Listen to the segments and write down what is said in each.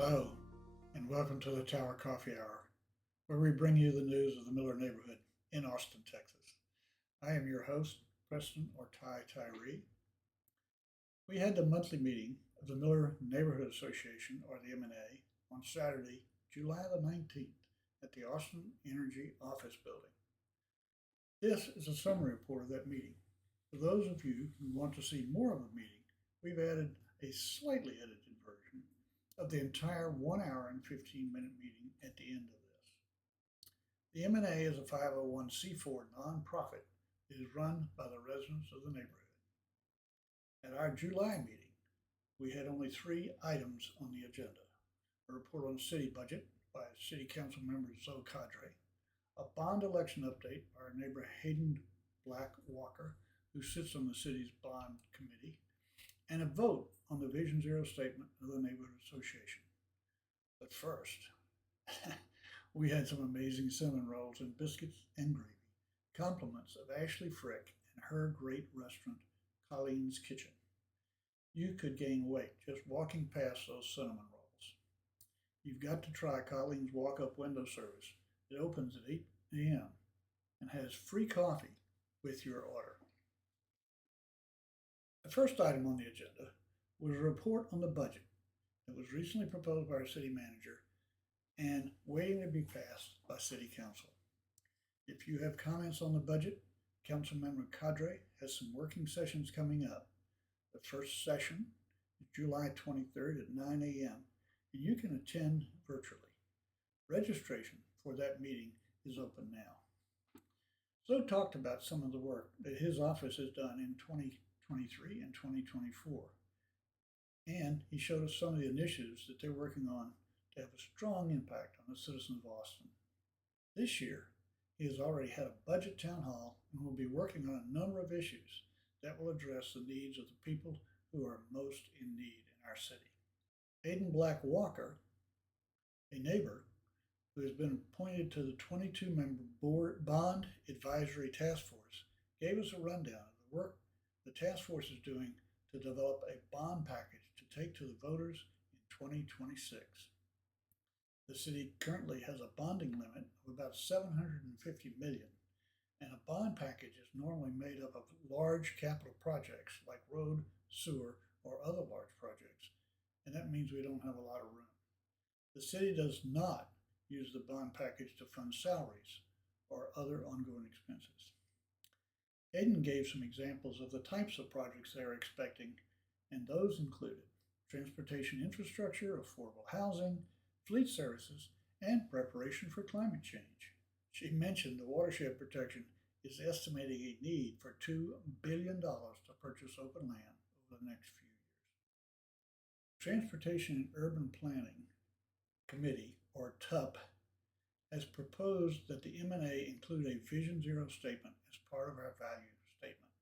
Hello, and welcome to the Tower Coffee Hour, where we bring you the news of the Miller neighborhood in Austin, Texas. I am your host, Preston or Ty Tyree. We had the monthly meeting of the Miller Neighborhood Association, or the MNA, on Saturday, July the 19th, at the Austin Energy Office Building. This is a summary report of that meeting. For those of you who want to see more of the meeting, we've added a slightly edited version of the entire 1 hour and 15-minute meeting at the end of this. The MNA is a 501c4 nonprofit that is run by the residents of the neighborhood. At our July meeting, we had only 3 items on the agenda: a report on the city budget by City Council member Zoe Cadre, a bond election update by our neighbor Hayden Black Walker, who sits on the city's bond committee, and a vote on the Vision Zero statement of the Neighborhood Association. But first, we had some amazing cinnamon rolls and biscuits and gravy, compliments of Ashley Frick and her great restaurant, Colleen's Kitchen. You could gain weight just walking past those cinnamon rolls. You've got to try Colleen's walk-up window service. It opens at 8 a.m. and has free coffee with your order. The first item on the agenda was a report on the budget that was recently proposed by our city manager and waiting to be passed by City Council. If you have comments on the budget, Councilmember Cadre has some working sessions coming up. The first session is July 23rd at 9 a.m. and you can attend virtually. Registration for that meeting is open now. Zoe talked about some of the work that his office has done in 2023 and 2024. And he showed us some of the initiatives that they're working on to have a strong impact on the citizens of Austin. This year, he has already had a budget town hall and will be working on a number of issues that will address the needs of the people who are most in need in our city. Hayden Black Walker, a neighbor who has been appointed to the 22-member Bond Advisory Task Force, gave us a rundown of the work the task force is doing to develop a bond package to take to the voters in 2026. The city currently has a bonding limit of about $750 million, and a bond package is normally made up of large capital projects like road, sewer, or other large projects, and that means we don't have a lot of room. The city does not use the bond package to fund salaries or other ongoing expenses. Hayden gave some examples of the types of projects they are expecting, and those included transportation infrastructure, affordable housing, fleet services, and preparation for climate change. She mentioned the watershed protection is estimating a need for $2 billion to purchase open land over the next few years. Transportation and Urban Planning Committee, or TUP, has proposed that the MNA include a Vision Zero statement as part of our value statement.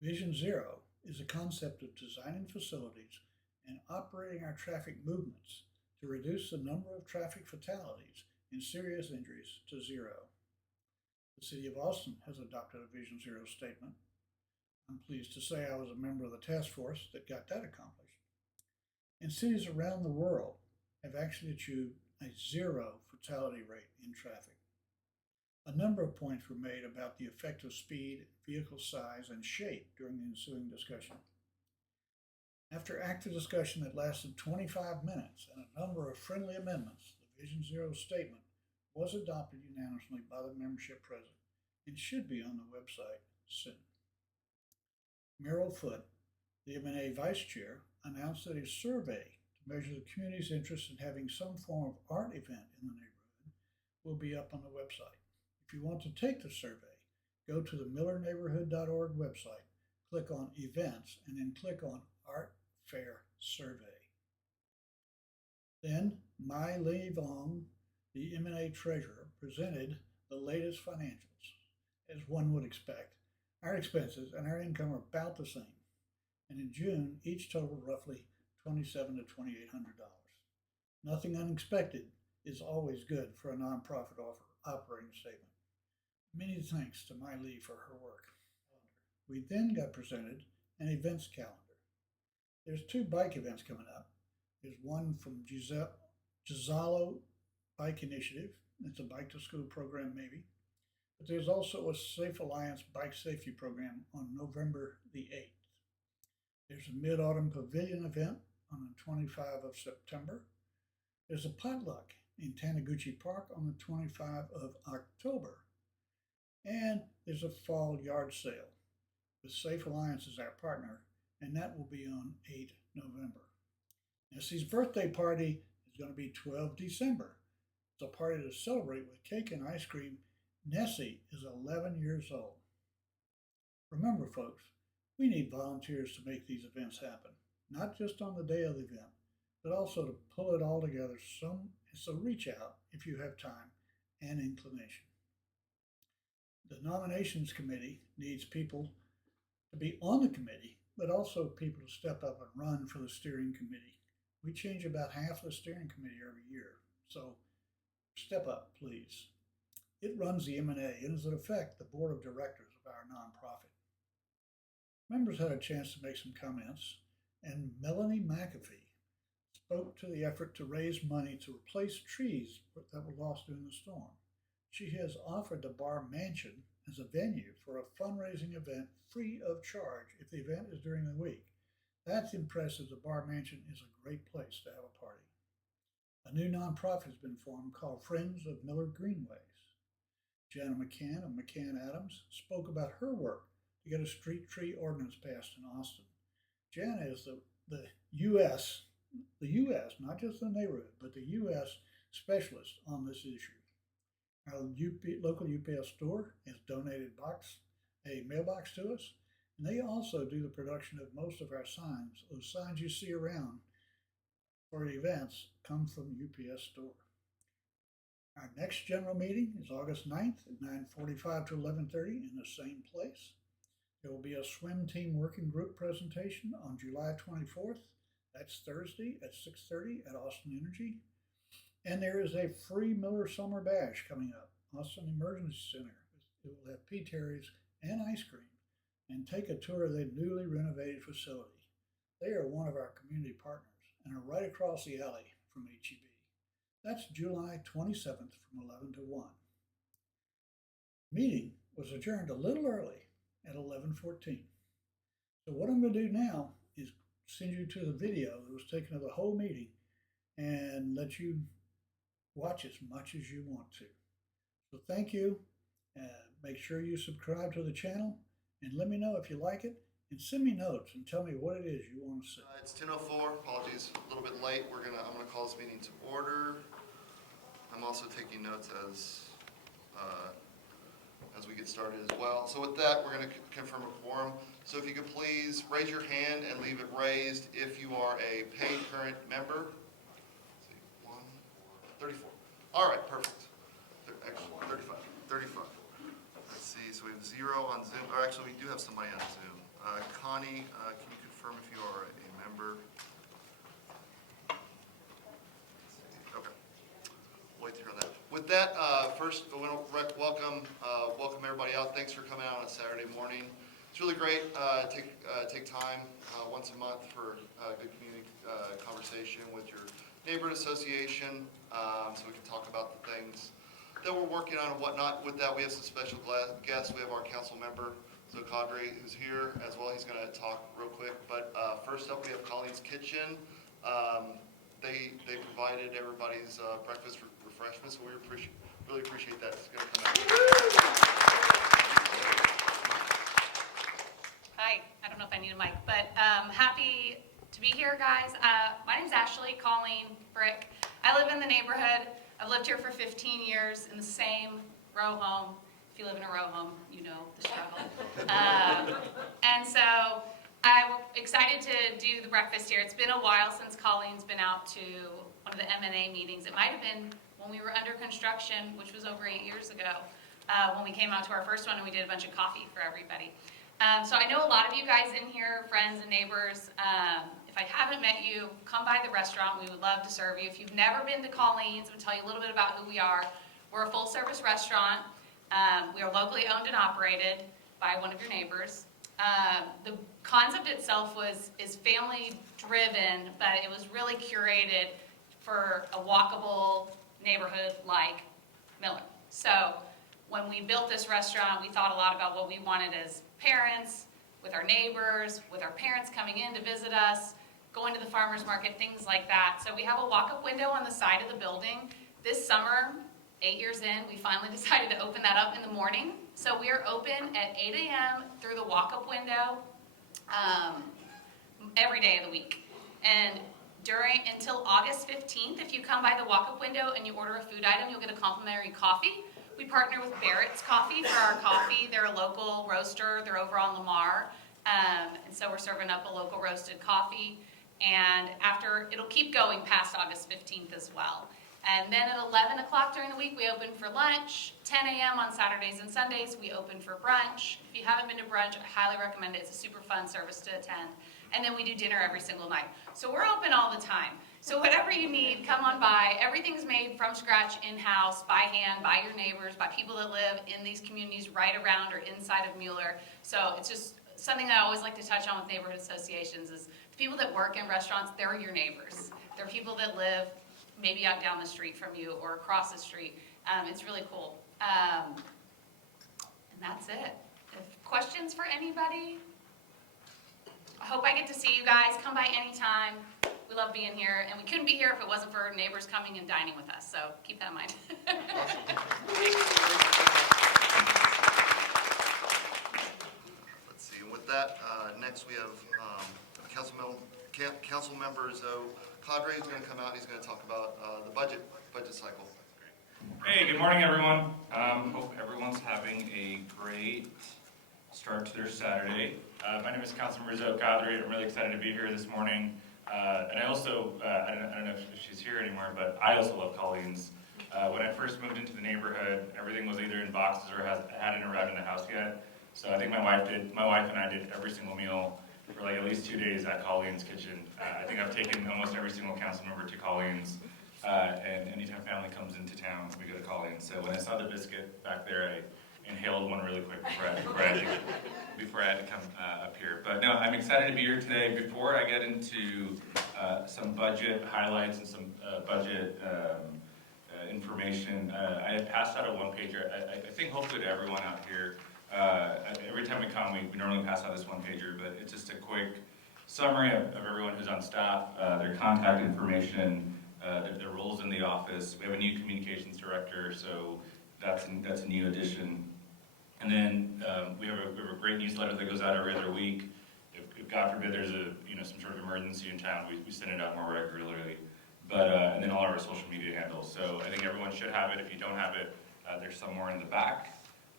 Vision Zero is a concept of designing facilities and operating our traffic movements to reduce the number of traffic fatalities and serious injuries to zero. The City of Austin has adopted a Vision Zero statement. I'm pleased to say I was a member of the task force that got that accomplished. And cities around the world have actually achieved a zero fatality rate in traffic. A number of points were made about the effect of speed, vehicle size, and shape during the ensuing discussion. After active discussion that lasted 25 minutes and a number of friendly amendments, the Vision Zero statement was adopted unanimously by the membership present and should be on the website soon. Meryl Foote, the MNA Vice Chair, announced that a survey to measure the community's interest in having some form of art event in the neighborhood will be up on the website. If you want to take the survey, go to the millerneighborhood.org website, click on Events, and then click on Art Fair Survey. Then, Mai Lee Vong, the MNA Treasurer, presented the latest financials. As one would expect, our expenses and our income are about the same, and in June, each totaled roughly $2,700 to $2,800. Nothing unexpected is always good for a nonprofit operating statement. Many thanks to Mai Lee for her work. We then got presented an events calendar. There's 2 bike events coming up. There's one from Gisalo Bike Initiative. It's a bike to school program, maybe. But there's also a Safe Alliance bike safety program on November the 8th. There's a Mid-Autumn Pavilion event on the 25th of September. There's a potluck in Taniguchi Park on the 25th of October. And there's a fall yard sale with Safe Alliance as our partner, and that will be on 8 November. Nessie's birthday party is going to be 12 December. It's a party to celebrate with cake and ice cream. Nessie is 11 years old. Remember, folks, we need volunteers to make these events happen, not just on the day of the event, but also to pull it all together. So reach out if you have time and inclination. The nominations committee needs people to be on the committee, but also people to step up and run for the steering committee. We change about half the steering committee every year, so step up, please. It runs the MNA and is in effect the board of directors of our nonprofit. Members had a chance to make some comments, and Melanie McAfee spoke to the effort to raise money to replace trees that were lost during the storm. She has offered the Bar Mansion as a venue for a fundraising event free of charge if the event is during the week. That's impressive. The Bar Mansion is a great place to have a party. A new nonprofit has been formed called Friends of Miller Greenways. Jana McCann of McCann Adams spoke about her work to get a street tree ordinance passed in Austin. Jana is the U.S., not just the neighborhood, but the U.S. specialist on this issue. Our local UPS store has donated a mailbox to us, and they also do the production of most of our signs. Those signs you see around for events come from UPS store. Our next general meeting is August 9th at 9:45 to 11:30 in the same place. There will be a swim team working group presentation on July 24th. That's Thursday at 6:30 at Austin Energy. And there is a free Miller Summer Bash coming up. Austin Emergency Center. It will have P-Terry's and ice cream. And take a tour of the newly renovated facility. They are one of our community partners and are right across the alley from HEB. That's July 27th from 11 to 1. Meeting was adjourned a little early at 11:14. So what I'm going to do now is send you to the video that was taken of the whole meeting and let you watch as much as you want to. So thank you, and make sure you subscribe to the channel, and let me know if you like it, and send me notes and tell me what it is you want to see. It's 10:04. Apologies, a little bit late. I'm gonna call this meeting to order. I'm also taking notes as we get started as well. So with that, we're gonna confirm a quorum. So if you could please raise your hand and leave it raised if you are a paid current member. Let's see, 1, 34. All right, perfect. Actually, 35. Let's see, so we have 0 on Zoom, or actually we do have somebody on Zoom. Connie, can you confirm if you are a member? Okay, wait to hear that. With that, first, I want to welcome everybody out. Thanks for coming out on a Saturday morning. It's really great. Take time once a month for a good community conversation with your neighborhood association, so we can talk about the things that we're working on and whatnot. With that, we have some special guests. We have our council member, Zoe Cadre, who's here as well. He's going to talk real quick. But first up, we have Colleen's Kitchen. They provided everybody's breakfast refreshments, so we really appreciate that. It's going to come out. Hi, I don't know if I need a mic, but happy to be here, guys. My name's Ashley Colleen Brick. I live in the neighborhood. I've lived here for 15 years in the same row home. If you live in a row home, you know the struggle. And so I'm excited to do the breakfast here. It's been a while since Colleen's been out to one of the MNA meetings. It might have been when we were under construction, which was over 8 years ago, when we came out to our first one and we did a bunch of coffee for everybody. So I know a lot of you guys in here, friends and neighbors. If I haven't met you, come by the restaurant. We would love to serve you. If you've never been to Colleen's, I'm going to tell you a little bit about who we are. We're a full-service restaurant. We are locally owned and operated by one of your neighbors. The concept itself is family driven, but it was really curated for a walkable neighborhood like Miller. So when we built this restaurant, we thought a lot about what we wanted as parents, with our neighbors, with our parents coming in to visit us, going to the farmer's market, things like that. So we have a walk-up window on the side of the building. This summer, 8 years in, we finally decided to open that up in the morning. So we are open at 8 a.m. through the walk-up window every day of the week. And until August 15th, if you come by the walk-up window and you order a food item, you'll get a complimentary coffee. We partner with Barrett's Coffee for our coffee. They're a local roaster. They're over on Lamar. And so we're serving up a local roasted coffee. And it'll keep going past August 15th as well. And then at 11 o'clock during the week, we open for lunch. 10 a.m. on Saturdays and Sundays, we open for brunch. If you haven't been to brunch, I highly recommend it. It's a super fun service to attend. And then we do dinner every single night. So we're open all the time. So whatever you need, come on by. Everything's made from scratch, in-house, by hand, by your neighbors, by people that live in these communities right around or inside of Mueller. So it's just something that I always like to touch on with neighborhood associations is the people that work in restaurants, they're your neighbors. They're people that live maybe out down the street from you or across the street. It's really cool. And that's it. If questions for anybody? I hope I get to see you guys. Come by anytime. We love being here, and we couldn't be here if it wasn't for neighbors coming and dining with us, so keep that in mind. Let's see, and with that, next we have Council Member Zoe Cadre who's going to come out. He's going to talk about the budget cycle. Hey, good morning, everyone. Hope everyone's having a great start to their Saturday. My name is Councilmember Zoe Cadre. I'm really excited to be here this morning. And I also, I don't know if she's here anymore, but I also love Colleen's. When I first moved into the neighborhood, everything was either in boxes or hadn't arrived in the house yet. So I think my wife and I did every single meal for like at least 2 days at Colleen's kitchen. I think I've taken almost every single council member to Colleen's. And anytime family comes into town, we go to Colleen's. So when I saw the biscuit back there, I inhaled one really quick before I had to come up here. But no, I'm excited to be here today. Before I get into some budget highlights and some budget information, I had passed out a one-pager. I think hopefully to everyone out here, every time we come, we normally pass out this one-pager, but it's just a quick summary of everyone who's on staff, their contact information, their roles in the office. We have a new communications director, so that's a new addition. And then we have a great newsletter that goes out every other week. If God forbid there's some sort of emergency in town, we send it out more regularly. But and then all of our social media handles. So I think everyone should have it. If you don't have it, there's somewhere in the back.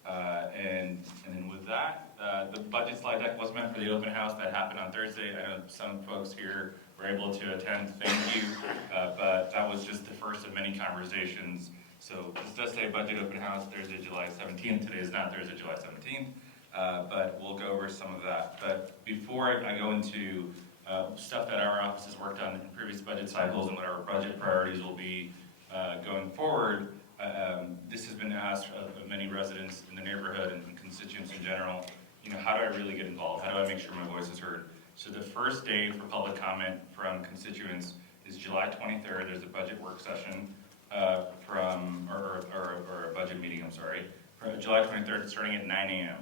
And then with that, the budget slide deck was meant for the open house that happened on Thursday. I know some folks here were able to attend. Thank you. But that was just the first of many conversations. So this does say budget open house Thursday, July 17th. Today is not Thursday, July 17th, but we'll go over some of that. But before I go into stuff that our office has worked on in previous budget cycles and what our budget priorities will be going forward, this has been asked of many residents in the neighborhood and constituents in general. How do I really get involved? How do I make sure my voice is heard? So the first day for public comment from constituents is July 23rd. There's a budget work session. Or a budget meeting, I'm sorry, July 23rd, starting at 9 a.m.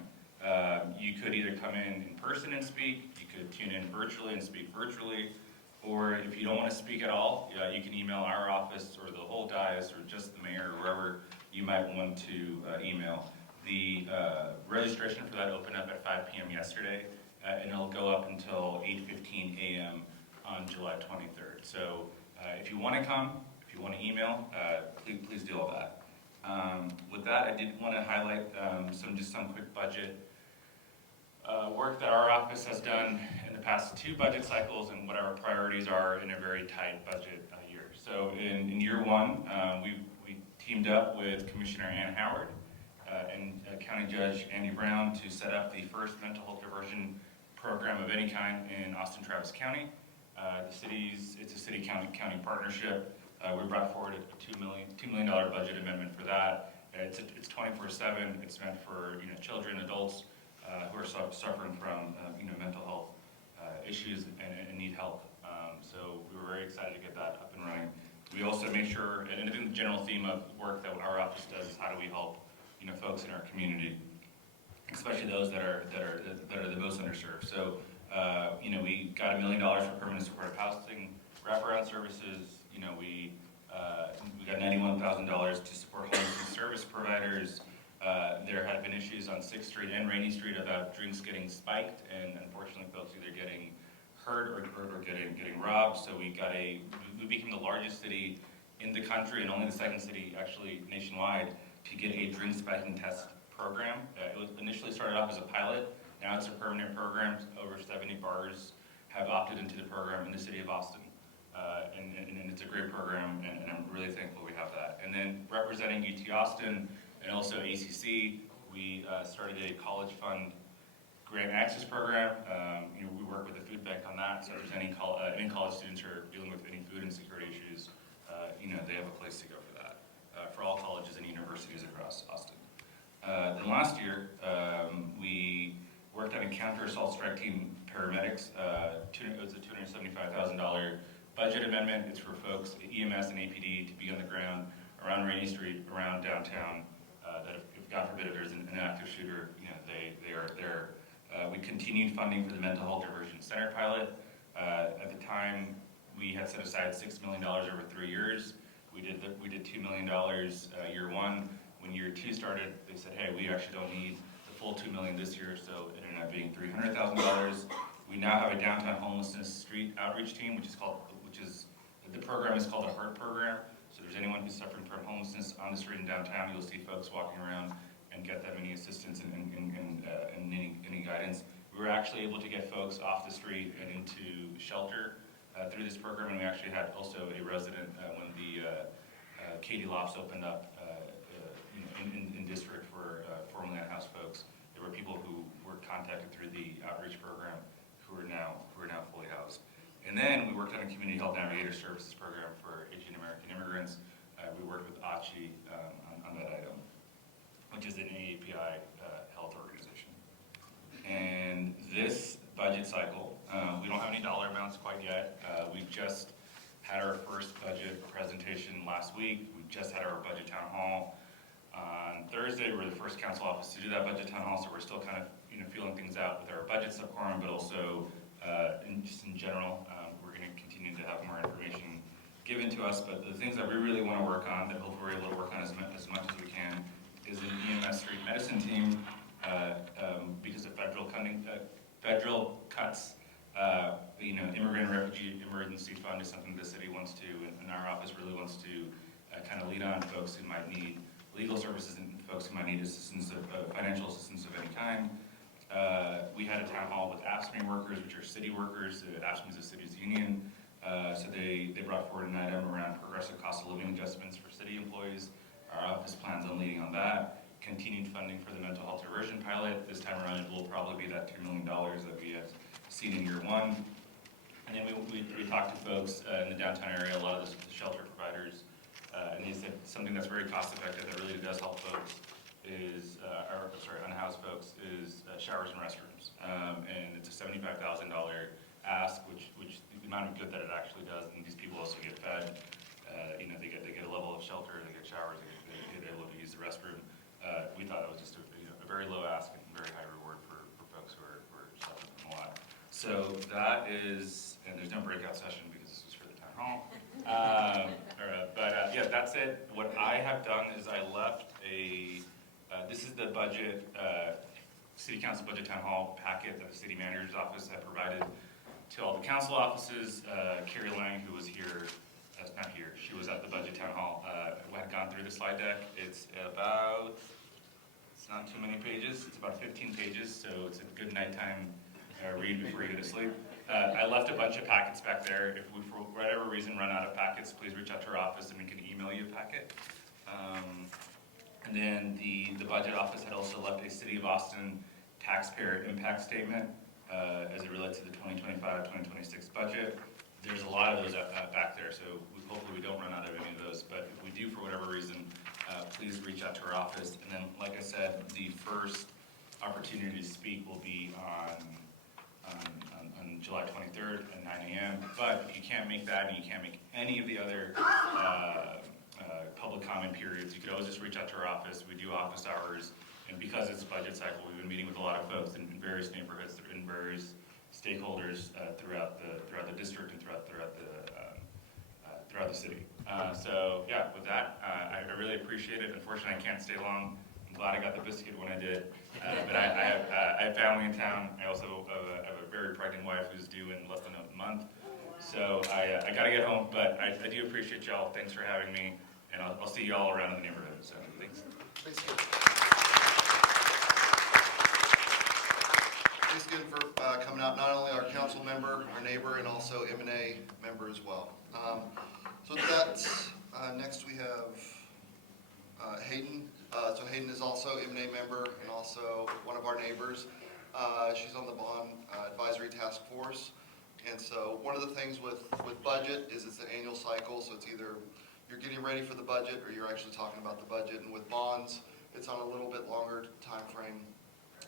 You could either come in person and speak, you could tune in virtually and speak virtually, or if you don't want to speak at all, you can email our office or the whole dais or just the mayor or whoever you might want to email. The registration for that opened up at 5 p.m. yesterday, and it'll go up until 8:15 a.m. on July 23rd. So if you want to come, if you want to email, please do all that. With that, I did want to highlight some quick budget work that our office has done in the past 2 budget cycles and what our priorities are in a very tight budget year. So in year 1, we teamed up with Commissioner Ann Howard and County Judge Andy Brown to set up the first mental health diversion program of any kind in Austin-Travis County. It's a city-county partnership. We brought forward a $2 million budget amendment for that. It's 24/7. It's meant for children, adults who are suffering from mental health issues and need help. excited to get that up and running. We also make sure, and I think the general theme of work that our office does is how do we help, folks in our community, especially those that are the most underserved. So, we got $1 million for permanent supportive housing, wraparound services. We got $91,000 to support homelessness service providers. There had been issues on 6th Street and Rainy Street about drinks getting spiked, and unfortunately, folks either getting hurt or getting robbed. So we became the largest city in the country and only the second city actually nationwide to get a drink spiking test program. It was initially started off as a pilot. Now it's a permanent program. Over 70 bars have opted into the program in the city of Austin. And it's a great program, and I'm really thankful we have that. And then representing UT Austin and also ACC, we started a college fund grant access program. We work with the food bank on that, so if there's any college students who are dealing with any food insecurity issues, they have a place to go for that, for all colleges and universities across Austin. Then last year, we worked on a counter assault strike team paramedics. It was a $275,000 budget amendment. It's for folks, EMS and APD, to be on the ground around Rainy Street, around downtown, that if God forbid if there's an active shooter, they are there. We continued funding for the mental health diversion center pilot. At the time, we had set aside $6 million over 3 years. We did $2 million year one. When year two started, they said, hey, we actually don't need the full $2 million this year, so it ended up being $300,000. We now have a downtown homelessness street outreach team, the program is called the HEART program. So if there's anyone who's suffering from homelessness on the street in downtown, you'll see folks walking around and get them any assistance and any guidance. We were actually able to get folks off the street and into shelter through this program, and we actually had also a resident when the Katie Lofts opened up in district for formerly unhoused folks. There were people who were contacted through the outreach program who are now fully housed. And then we worked on a community health navigator services program for Asian American immigrants. We worked with ACHI on that item, which is an AAPI health organization. And this budget cycle, we don't have any dollar amounts quite yet. We just had our first budget presentation last week. We just had our budget town hall. On Thursday, we're the first council office to do that budget town hall, so we're still kind of feeling things out with our budget subquorum, but also just in general, we're going to continue to have more information given to us. But the things that we really want to work on, that hopefully we're able to work on as much as we can, is an EMS street medicine team. Because of federal cuts, immigrant and refugee emergency fund is something the city wants to, and our office really wants to kind of lead on folks who might need legal services and folks who might need assistance, financial assistance of any kind. We had a town hall with AFSCME workers, which are city workers. AFSCME is a city's union. So they brought forward an item around progressive cost of living adjustments for city employees. Our office plans on leading on that. Continued funding for the mental health diversion pilot. This time around, it will probably be that $2 million that we have seen in year one. And then we talked to folks in the downtown area, a lot of the shelter providers, and they said something that's very cost effective that really does help folks is, unhoused folks, is showers and restrooms. And it's a $75,000 ask, which the amount of good that it actually does, and these people also get fed. They get a level of shelter, they get showers, they get able to use the restroom. We thought it was just a very low ask and very high reward for folks who are suffering from a lot. So that is, and there's no breakout session because this is for the town hall. Yeah, that's it. What I have done is I left this is the budget, City Council Budget Town Hall packet that the City Manager's Office had provided to all the council offices. Carrie Lang, who was here, not here, she was at the Budget Town Hall, had gone through the slide deck. It's not too many pages, it's about 15 pages, so it's a good nighttime read before you go to sleep. I left a bunch of packets back there. If we, for whatever reason, run out of packets, please reach out to our office and we can email you a packet. And then the budget office had also left a City of Austin taxpayer impact statement as it relates to the 2025-2026 budget. There's a lot of those back there, so hopefully we don't run out of any of those, but if we do for whatever reason, please reach out to our office. And then, like I said, the first opportunity to speak will be on July 23rd at 9 a.m. But if you can't make that and you can't make any of the other public comment periods, you could always just reach out to our office. We do office hours, and because it's budget cycle, we've been meeting with a lot of folks in various neighborhoods, in various stakeholders throughout the district and throughout the city. So yeah, with that, I really appreciate it. Unfortunately, I can't stay long. I'm glad I got the biscuit when I did. But I have family in town. I also have a very pregnant wife who's due in less than a month. So I gotta get home, but I do appreciate y'all. Thanks for having me, and I'll see y'all around in the neighborhood. So thanks. Thanks again. Thanks again for coming out, not only our council member, our neighbor, and also MNA member as well. So with that, next we have Hayden. So Hayden is also MNA member and also one of our neighbors. She's on the bond advisory task force. And so one of the things with budget is it's an annual cycle, so it's either you're getting ready for the budget or you're actually talking about the budget. And with bonds, it's on a little bit longer time frame.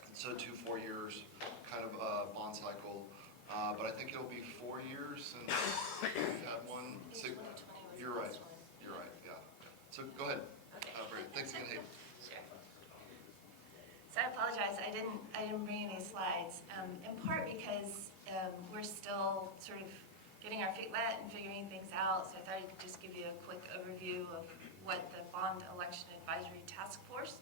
And so 2-4 years kind of bond cycle. But I think it'll be 4 years since we've had one. You're right. You're right, yeah. So go ahead. Brady. Thanks again, Hayden. Sure. So I apologize, I didn't bring any slides, in part because we're still sort of getting our feet wet and figuring things out, so I thought I'd just give you a quick overview of what the Bond Election Advisory Task Force,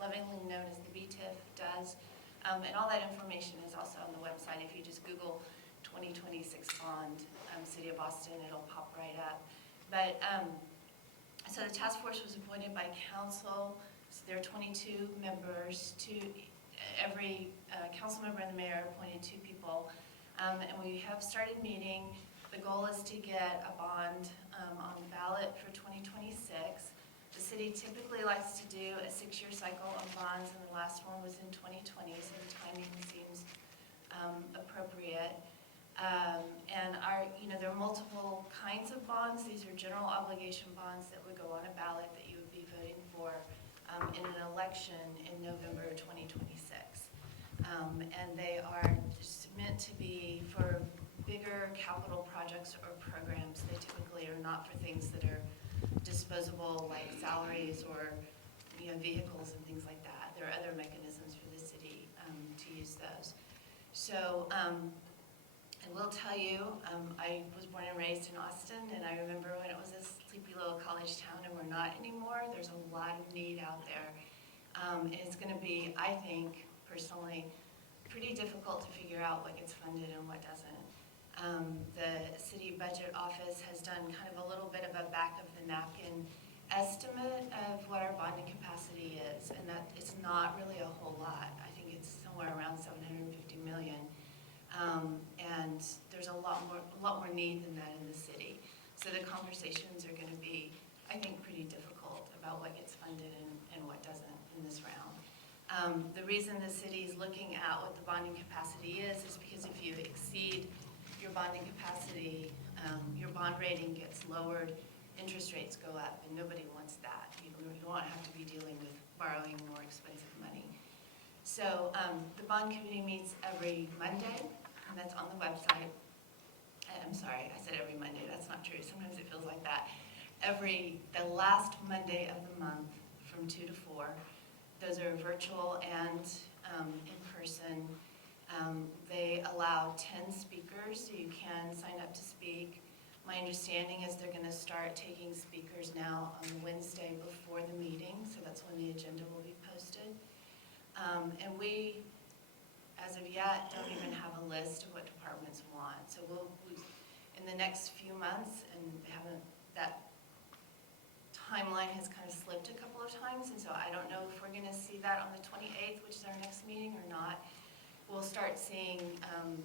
lovingly known as the BTIF, does. And all that information is also on the website. If you just Google 2026 bond, City of Boston, it'll pop right up. But so the task force was appointed by council. So there are 22 members. Every council member and the mayor appointed 2 people. And we have started meeting. The goal is to get a bond on the ballot for 2026. The city typically likes to do a 6-year cycle of bonds, and the last one was in 2020, so the timing seems appropriate. And there are multiple kinds of bonds. These are general obligation bonds that would go on a ballot that you would be voting for in an election in November 2026. And they are just meant to be for bigger capital projects or programs. They typically are not for things that are disposable, like salaries or vehicles and things like that. There are other mechanisms for the city to use those. So I will tell you, I was born and raised in Austin, and I remember when it was a sleepy little college town, and we're not anymore. There's a lot of need out there. And it's going to be, I think, personally, pretty difficult to figure out what gets funded and what doesn't. The city budget office has done kind of a little bit of a back of the napkin estimate of what our bonding capacity is, and that it's not really a whole lot. I think it's somewhere around $750 million. And there's a lot more need than that in the city. So the conversations are going to be, I think, pretty difficult about what gets funded and what doesn't in this round. The reason the city is looking at what the bonding capacity is because if you exceed your bonding capacity, your bond rating gets lowered, interest rates go up, and nobody wants that. You don't have to be dealing with borrowing more expensive money. So the bond committee meets every Monday. And that's on the website. I'm sorry, I said every Monday. That's not true. Sometimes it feels like that. The last Monday of the month from 2 to 4. Those are virtual and in person. They allow 10 speakers, so you can sign up to speak. My understanding is they're going to start taking speakers now on the Wednesday before the meeting, so that's when the agenda will be posted. And we, as of yet, don't even have a list of what departments want. So we'll in the next few months, and that timeline has kind of slipped a couple of times, and so I don't know if we're going to see that on the 28th, which is our next meeting, or not. We'll start seeing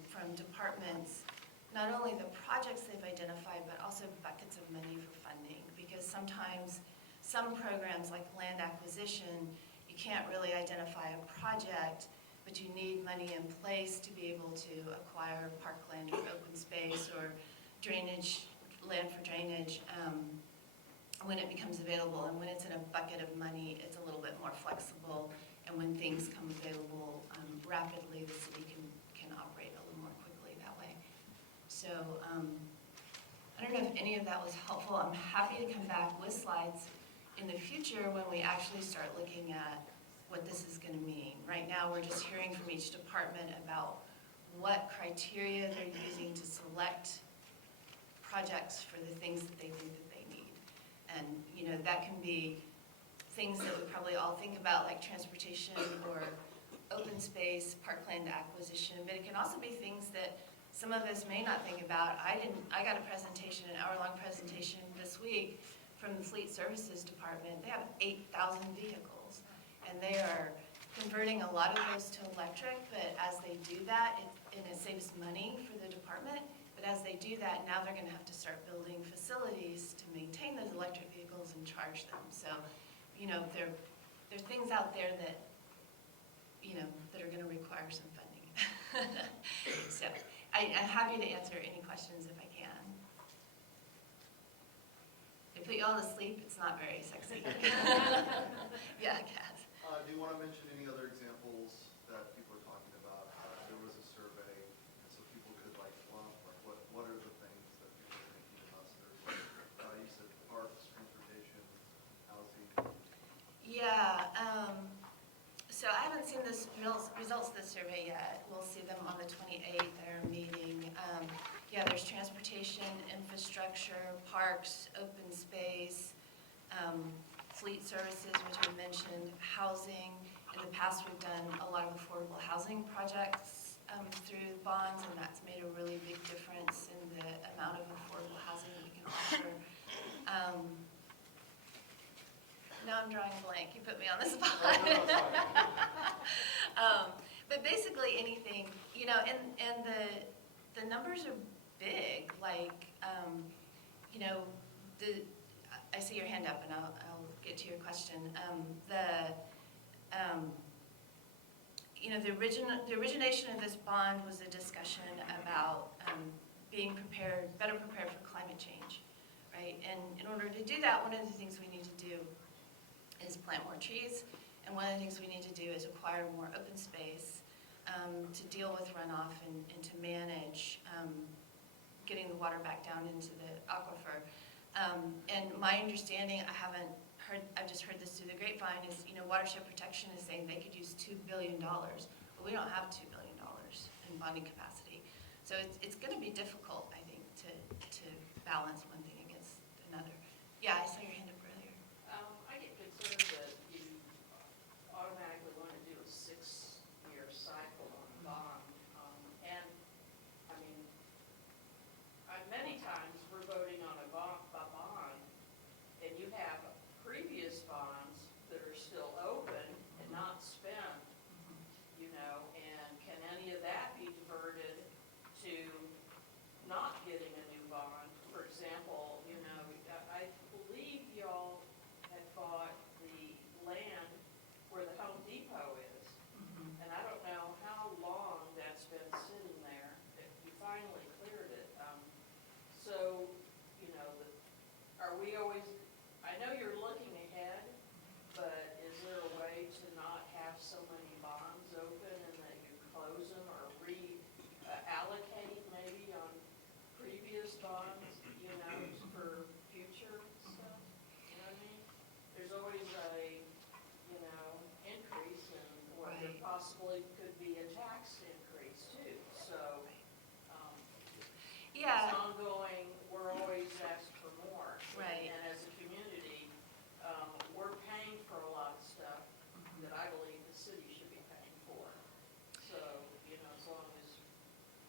from departments not only the projects they've identified, but also buckets of money for funding, because sometimes some programs like land acquisition, you can't really identify a project, but you need money in place to be able to acquire parkland or open space or drainage, land for drainage when it becomes available. And when it's in a bucket of money, it's a little bit more flexible. And when things come available rapidly, the city can operate a little more quickly that way. So I don't know if any of that was helpful. I'm happy to come back with slides in the future when we actually start looking at what this is going to mean. Right now, we're just hearing from each department about what criteria they're using to select projects for the things that they think that they need. And, you know, that can be things that we probably all think about, like transportation or open space, parkland acquisition, but it can also be things that some of us may not think about. I got a presentation, an hour-long presentation this week from the Fleet Services Department. They have 8,000 vehicles, and they are converting a lot of those to electric, but as they do that, it saves money for the department, but as they do that, now they're gonna have to start building facilities to maintain those electric vehicles and charge them. So, you know, there are things out there that, you know, that are gonna require some funding. So, I'm happy to answer any questions if I can. If put you all to sleep, it's not very sexy. Yeah, Kat. Do you want to mention any other examples that people are talking about? There was a survey, and so people could like lump, like what are the things that people are thinking about? So you said parks, transportation, housing. Yeah, so I haven't seen the results of the survey yet. We'll see them on the 28th at our meeting. Yeah, there's transportation, infrastructure, parks, open space, fleet services, which I mentioned, housing. In the past, we've done a lot of affordable housing projects through bonds, and that's made a really big difference in the amount of affordable housing that we can offer. Now I'm drawing a blank. You put me on the spot. But basically anything, you know, and the numbers are big. Like, you know, I see your hand up, and I'll get to your question. You know, the origination of this bond was a discussion about being prepared, better prepared for climate change, right? And in order to do that, one of the things we need to do is plant more trees, and one of the things we need to do is acquire more open space to deal with runoff and to manage getting the water back down into the aquifer. And my understanding, I've just heard this through the grapevine, is, you know, Watershed Protection is saying they could use $2 billion, but we don't have $2 billion in bonding capacity. So it's going to be difficult, I think, to balance one thing against another. Yeah, I saw your hand up earlier. I get concerned that you automatically want to do a 6-year cycle on a bond. And, I mean, many times we're voting on a bond, and you have previous bonds that are still open and not spent, you know, and can any of that be diverted to not getting a new bond? For example, you know, I believe y'all had bought the land where the Home Depot is, and I don't know how long that's been sitting there. You finally cleared it. So, you know, are we always, I know you're looking ahead, but is there a way to not have so many bonds open and that you close them or reallocate maybe on previous bonds, you know, for future stuff? You know what I mean? There's always a, you know, increase in what there Right. possibly could be a tax increase too. So, Yeah. it's ongoing, we're always asked for more. Right. And as a community, we're paying for a lot of stuff that I believe the city should be paying for. So, you know, as long as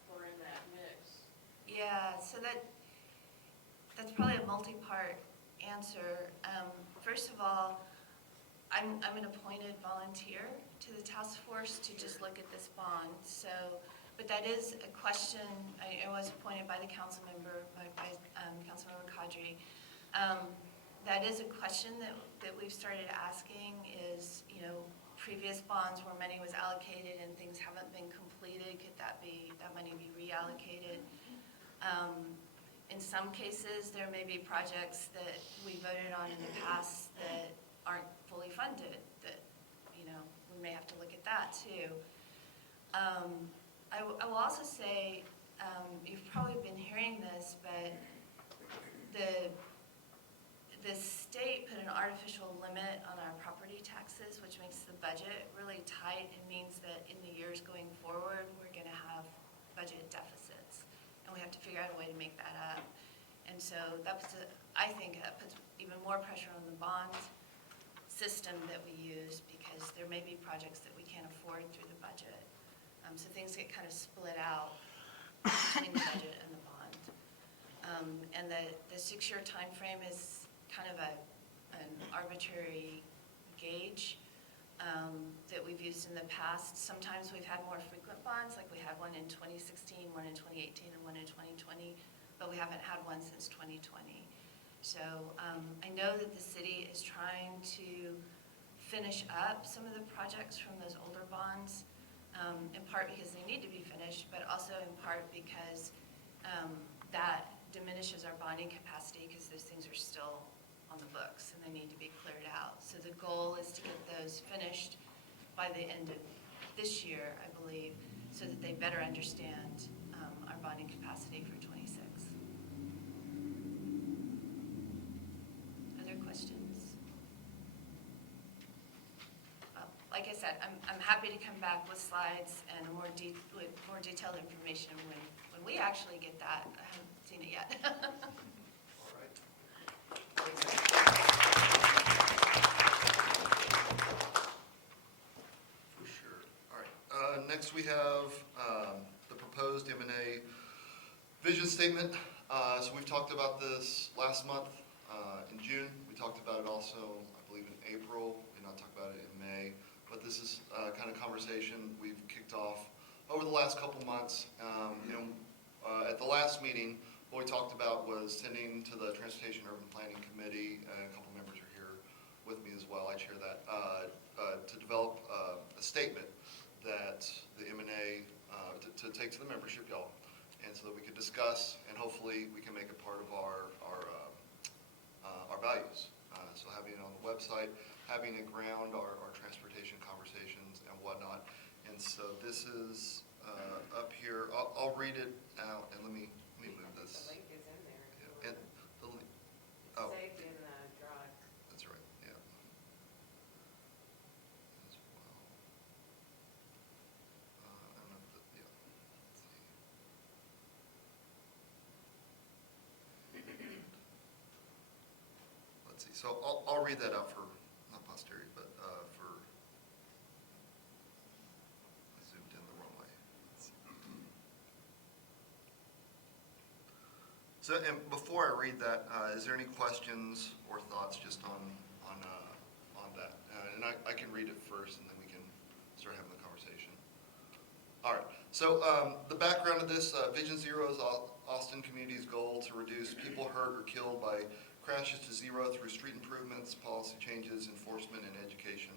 we're in that mix. Yeah, so that's probably a multi-part answer. First of all, I'm an appointed volunteer to the task force to just look at this bond. So, but that is a question. I was appointed by the council member, by Councilmember Kadri. That is a question that we've started asking is, you know, previous bonds where money was allocated and things haven't been completed, could that money be reallocated? In some cases, there may be projects that we voted on in the past that aren't fully funded, that, you know, we may have to look at that too. I will also say, you've probably been hearing this, but the state put an artificial limit on our property taxes, which makes the budget really tight. It means that in the years going forward, we're gonna have budget deficits, and we have to figure out a way to make that up. And so that puts, I think that puts even more pressure on the bond system that we use, because there may be projects that we can't afford through the budget. So things get kind of split out between the budget and the bond. And the 6-year time frame is kind of an arbitrary gauge that we've used in the past. Sometimes we've had more frequent bonds, like we had one in 2016, one in 2018, and one in 2020, but we haven't had one since 2020. So I know that the city is trying to finish up some of the projects from those older bonds, in part because they need to be finished, but also in part because that diminishes our bonding capacity, because those things are still on the books and they need to be cleared out. So the goal is to get those finished by the end of this year, I believe, so that they better understand our bonding capacity for 26. Other questions? Like I said, I'm happy to come back with slides and with more detailed information when we actually get that. I haven't seen it yet. All right. For sure. All right. Next we have the proposed M&A vision statement. So we've talked about this last month in June. We talked about it also, I believe, in April. We did not talk about it in May. But this is kind of conversation we've kicked off over the last couple months. At the last meeting, what we talked about was sending to the Transportation Urban Planning Committee, and a couple members are here with me as well, I chair that, to develop a statement that the M&A, to take to the membership, y'all, and so that we could discuss, and hopefully we can make it part of our values. So having it on the website, having it ground our transportation conversations and whatnot. And so this is up here. I'll read it out, and let me move this. The link is in there. Yeah, and the link. It's Oh, saved in the drive. that's right. Yeah. As well. I'm not yeah. Let's see. So I'll read that out for not posterity, but for I zoomed in the wrong way. Let's see. So, and before I read that, is there any questions or thoughts just on that? And I can read it first, and then we can start having the conversation. All right. So the background of this, Vision Zero is Austin Community's goal to reduce people hurt or killed by crashes to zero through street improvements, policy changes, enforcement, and education.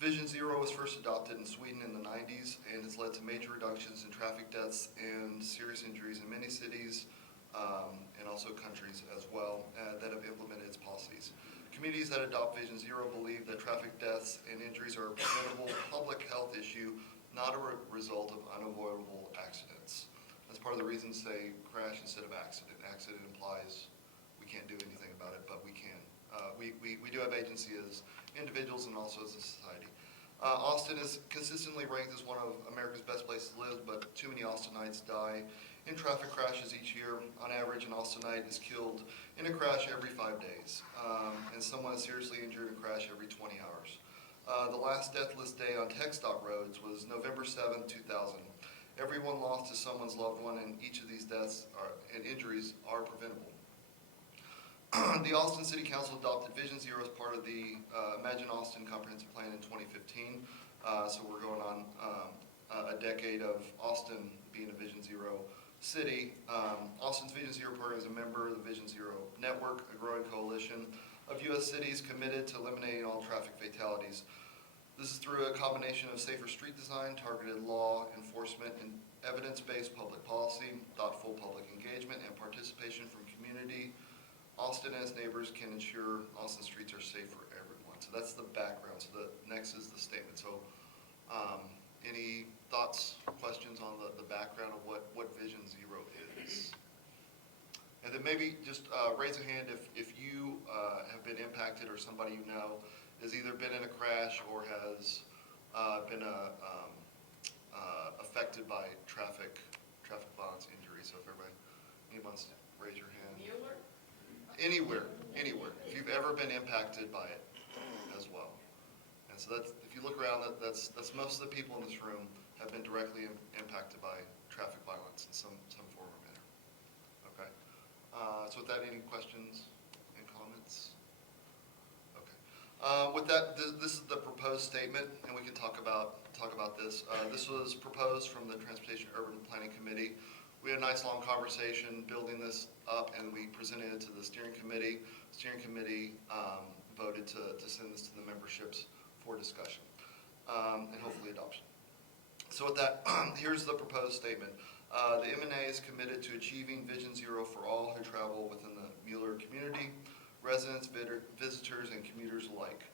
Vision Zero was first adopted in Sweden in the 90s and has led to major reductions in traffic deaths and serious injuries in many cities and also countries as well that have implemented its policies. Communities that adopt Vision Zero believe that traffic deaths and injuries are a preventable public health issue, not a result of unavoidable accidents. That's part of the reason say crash instead of accident. Accident implies we can't do anything about it, but we can. We do have agency as individuals and also as a society. Austin is consistently ranked as one of America's best places to live, but too many Austinites die in traffic crashes each year. On average, an Austinite is killed in a crash every 5 days, and someone is seriously injured in a crash every 20 hours. The last deathless day on TxDOT roads was November 7, 2000. Everyone lost to someone's loved one, and each of these deaths and injuries are preventable. The Austin City Council adopted Vision Zero as part of the Imagine Austin Comprehensive Plan in 2015. So we're going on a decade of Austin being a Vision Zero city. Austin's Vision Zero program is a member of the Vision Zero Network, a growing coalition of U.S. cities committed to eliminating all traffic fatalities. This is through a combination of safer street design, targeted law enforcement, and evidence-based public policy, thoughtful public engagement, and participation from community. Austin as neighbors can ensure Austin streets are safe for everyone. So that's the background. So the next is the statement. So any thoughts, questions on the background of what Vision Zero is? And maybe just raise a hand if you have been impacted or somebody you know has either been in a crash or has been affected by traffic violence injury. So if anyone wants to raise your hand. Mueller? Anywhere. If you've ever been impacted by it as well. And so that's, if you look around, that's most of the people in this room have been directly impacted by traffic violence in some form or manner. Okay. So with that, any questions and comments? Okay. With that, this is the proposed statement, and we can talk about this. This was proposed from the Transportation Urban Planning Committee. We had a nice long conversation building this up, and we presented it to the steering committee. The steering committee voted to send this to the memberships for discussion and hopefully adoption. So with that, here's the proposed statement. The MNA is committed to achieving Vision Zero for all who travel within the Mueller community, residents, visitors, and commuters alike.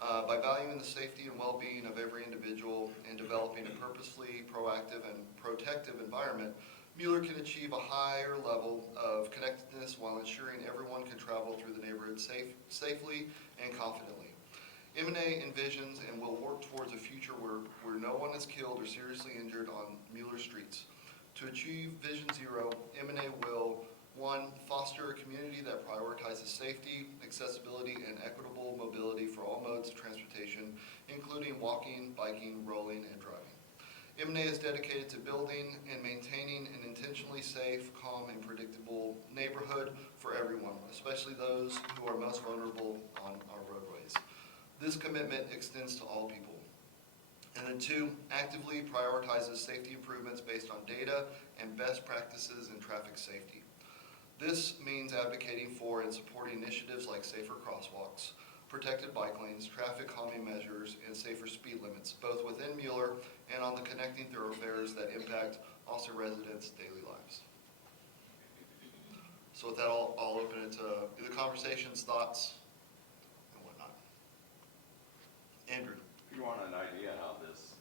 By valuing the safety and well-being of every individual and developing a purposefully proactive and protective environment, Mueller can achieve a higher level of connectedness while ensuring everyone can travel through the neighborhood safely and confidently. MNA envisions and will work towards a future where no one is killed or seriously injured on Mueller streets. To achieve Vision Zero, MNA will, 1, foster a community that prioritizes safety, accessibility, and equitable mobility for all modes of transportation, including walking, biking, rolling, and driving. MNA is dedicated to building and maintaining an intentionally safe, calm, and predictable neighborhood for everyone, especially those who are most vulnerable on our roadways. This commitment extends to all people. And then 2, actively prioritizes safety improvements based on data and best practices in traffic safety. This means advocating for and supporting initiatives like safer crosswalks, protected bike lanes, traffic calming measures, and safer speed limits, both within Mueller and on the connecting thoroughfares that impact also residents' daily lives. So with that, I'll open it to the conversations, thoughts, and whatnot. Andrew. If you want an idea how this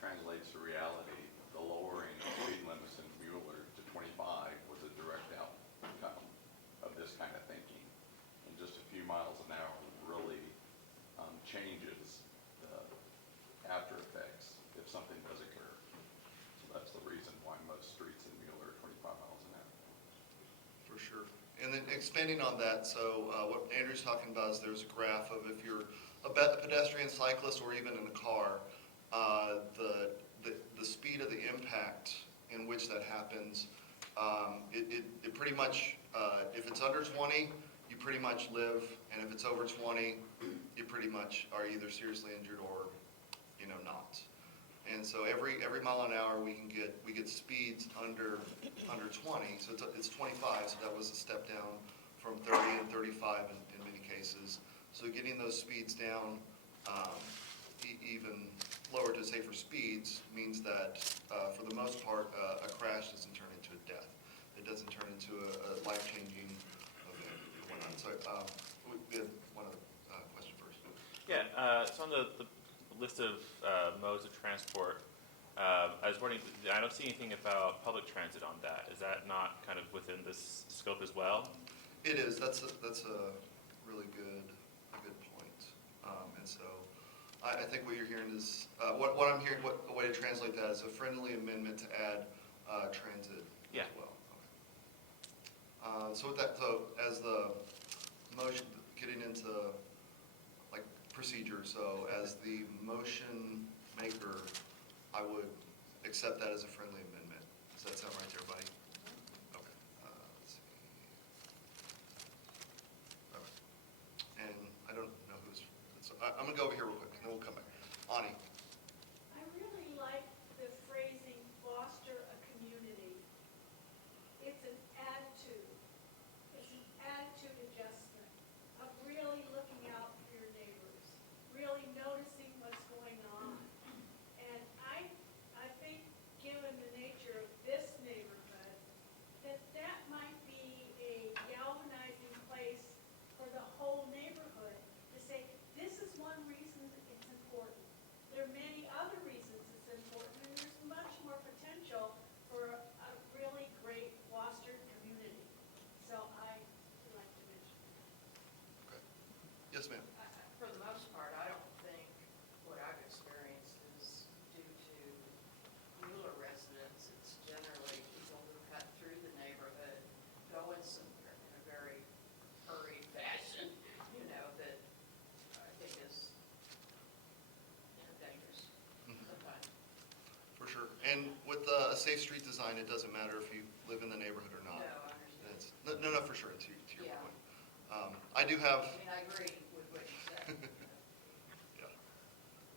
translates to reality, the lowering of speed limits in Mueller to 25 was a direct outcome of this kind of thinking. And just a few miles an hour really changes the after effects if something does occur. So that's the reason why most streets in Mueller are 25 miles an hour. For sure. And then expanding on that, so what Andrew's talking about is there's a graph of if you're a pedestrian, cyclist, or even in a car, the speed of the impact in which that happens, it pretty much, if it's under 20, you pretty much live, and if it's over 20, you pretty much are either seriously injured or, not. And so every mile an hour we get speeds under 20, so it's 25, so that was a step down from 30 and 35 in many cases. So getting those speeds down even lower to safer speeds means that for the most part a crash doesn't turn into a death. It doesn't turn into a life-changing event or whatnot. So we had one other question first. Yeah, so on the list of modes of transport, I was wondering, I don't see anything about public transit on that. Is that not kind of within this scope as well? It is. That's a really good point. And so I think what you're hearing is what I'm hearing. What a way to translate that is a friendly amendment to add transit as well. Okay. So with that, so as the motion, getting into like procedure. So as the motion maker, I would accept that as a friendly amendment. Does that sound right to everybody? Okay. Let's see. All right. And I don't know who's. So I'm gonna go over here real quick, and then we'll come back. Ani. I really like the phrasing, foster a community. It's an attitude. It's an attitude adjustment of really looking out for your neighbors, really noticing what's going on. And I think given the nature of this neighborhood, sign, it doesn't matter if you live in the neighborhood or not. No, I understand. No, for sure, to your Yeah. point. I do have, I mean, I agree with what you said. yeah,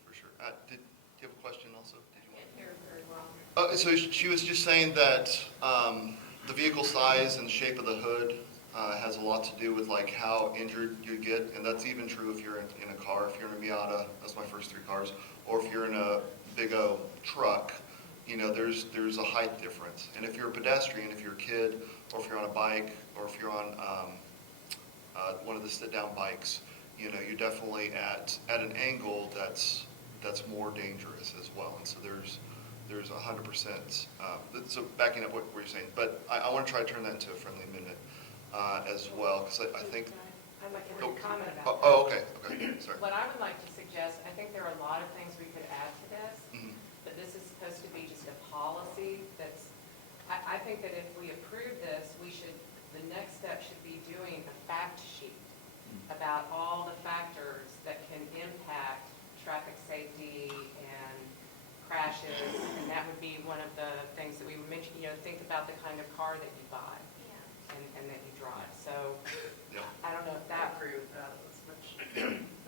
for sure. Did you have a question also? Did you want? Can't hear very well. So she was just saying that the vehicle size and shape of the hood has a lot to do with like how injured you get, and that's even true if you're in a car. If you're in a Miata, that's my first 3 cars, or if you're in a big O truck, you know, there's a height difference. And if you're a pedestrian, if you're a kid, or if you're on a bike, or if you're on one of the sit-down bikes, you know, you're definitely at an angle that's more dangerous as well. And so there's 100%. So backing up what you're saying, but I want to try to turn that into a friendly amendment as well, because I think. I'd like to make a comment about that. Oh, okay, sorry. What I would like to suggest, I think there are a lot of things we could add to this, Mhm. but this is supposed to be just a policy that's, I think that if we approve this, the next step should be doing a fact sheet about all the factors that can impact traffic safety and crashes, and that would be one of the things that we would mention, you know, think about the kind of car that you buy and that you drive. So Yeah. I don't know if I that, agree with that as much.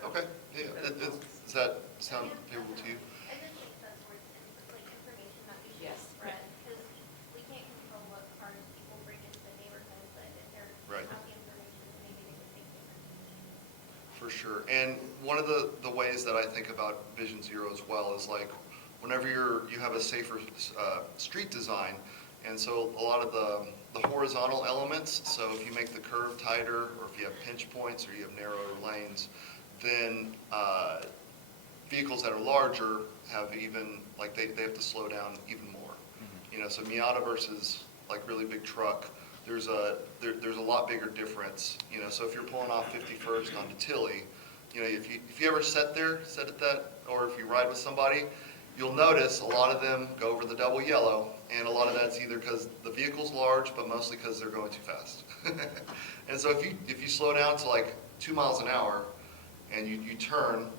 Okay, yeah, does that sound favorable to you? I just think that's where it's like information that we should Yes. spread, because we can't control what cars people bring into the neighborhood, but if they're Right. not the information, maybe they would make different decisions. For sure. And one of the ways that I think about Vision Zero as well is like whenever you have a safer street design, and so a lot of the horizontal elements, so if you make the curve tighter, or if you have pinch points, or you have narrower lanes, then vehicles that are larger have even, like they have to slow down even more. You know, so Miata versus like really big truck, there's a lot bigger difference. You know, so if you're pulling off 51st onto Tilly, you know, if you ever sit at that, or if you ride with somebody, you'll notice a lot of them go over the double yellow, and a lot of that's either because the vehicle's large, but mostly because they're going too fast. And so if you slow down to like 2 miles an hour, and you turn,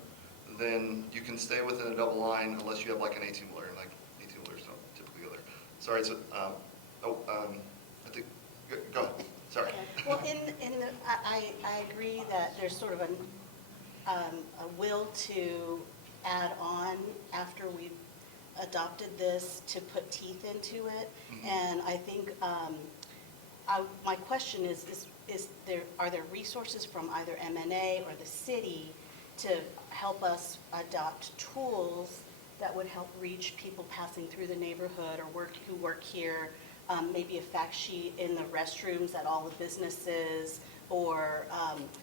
then you can stay within a double line unless you have like an 18-wheeler, and like 18-wheelers don't typically go there. Sorry, so I think go ahead. Sorry. Well, I agree that there's sort of a will to add on after we've adopted this to put teeth into it. Mhm. And I think, my question is are there resources from either MNA or the city to help us adopt tools that would help reach people passing through the neighborhood or who work here? Maybe a fact sheet in the restrooms at all the businesses, or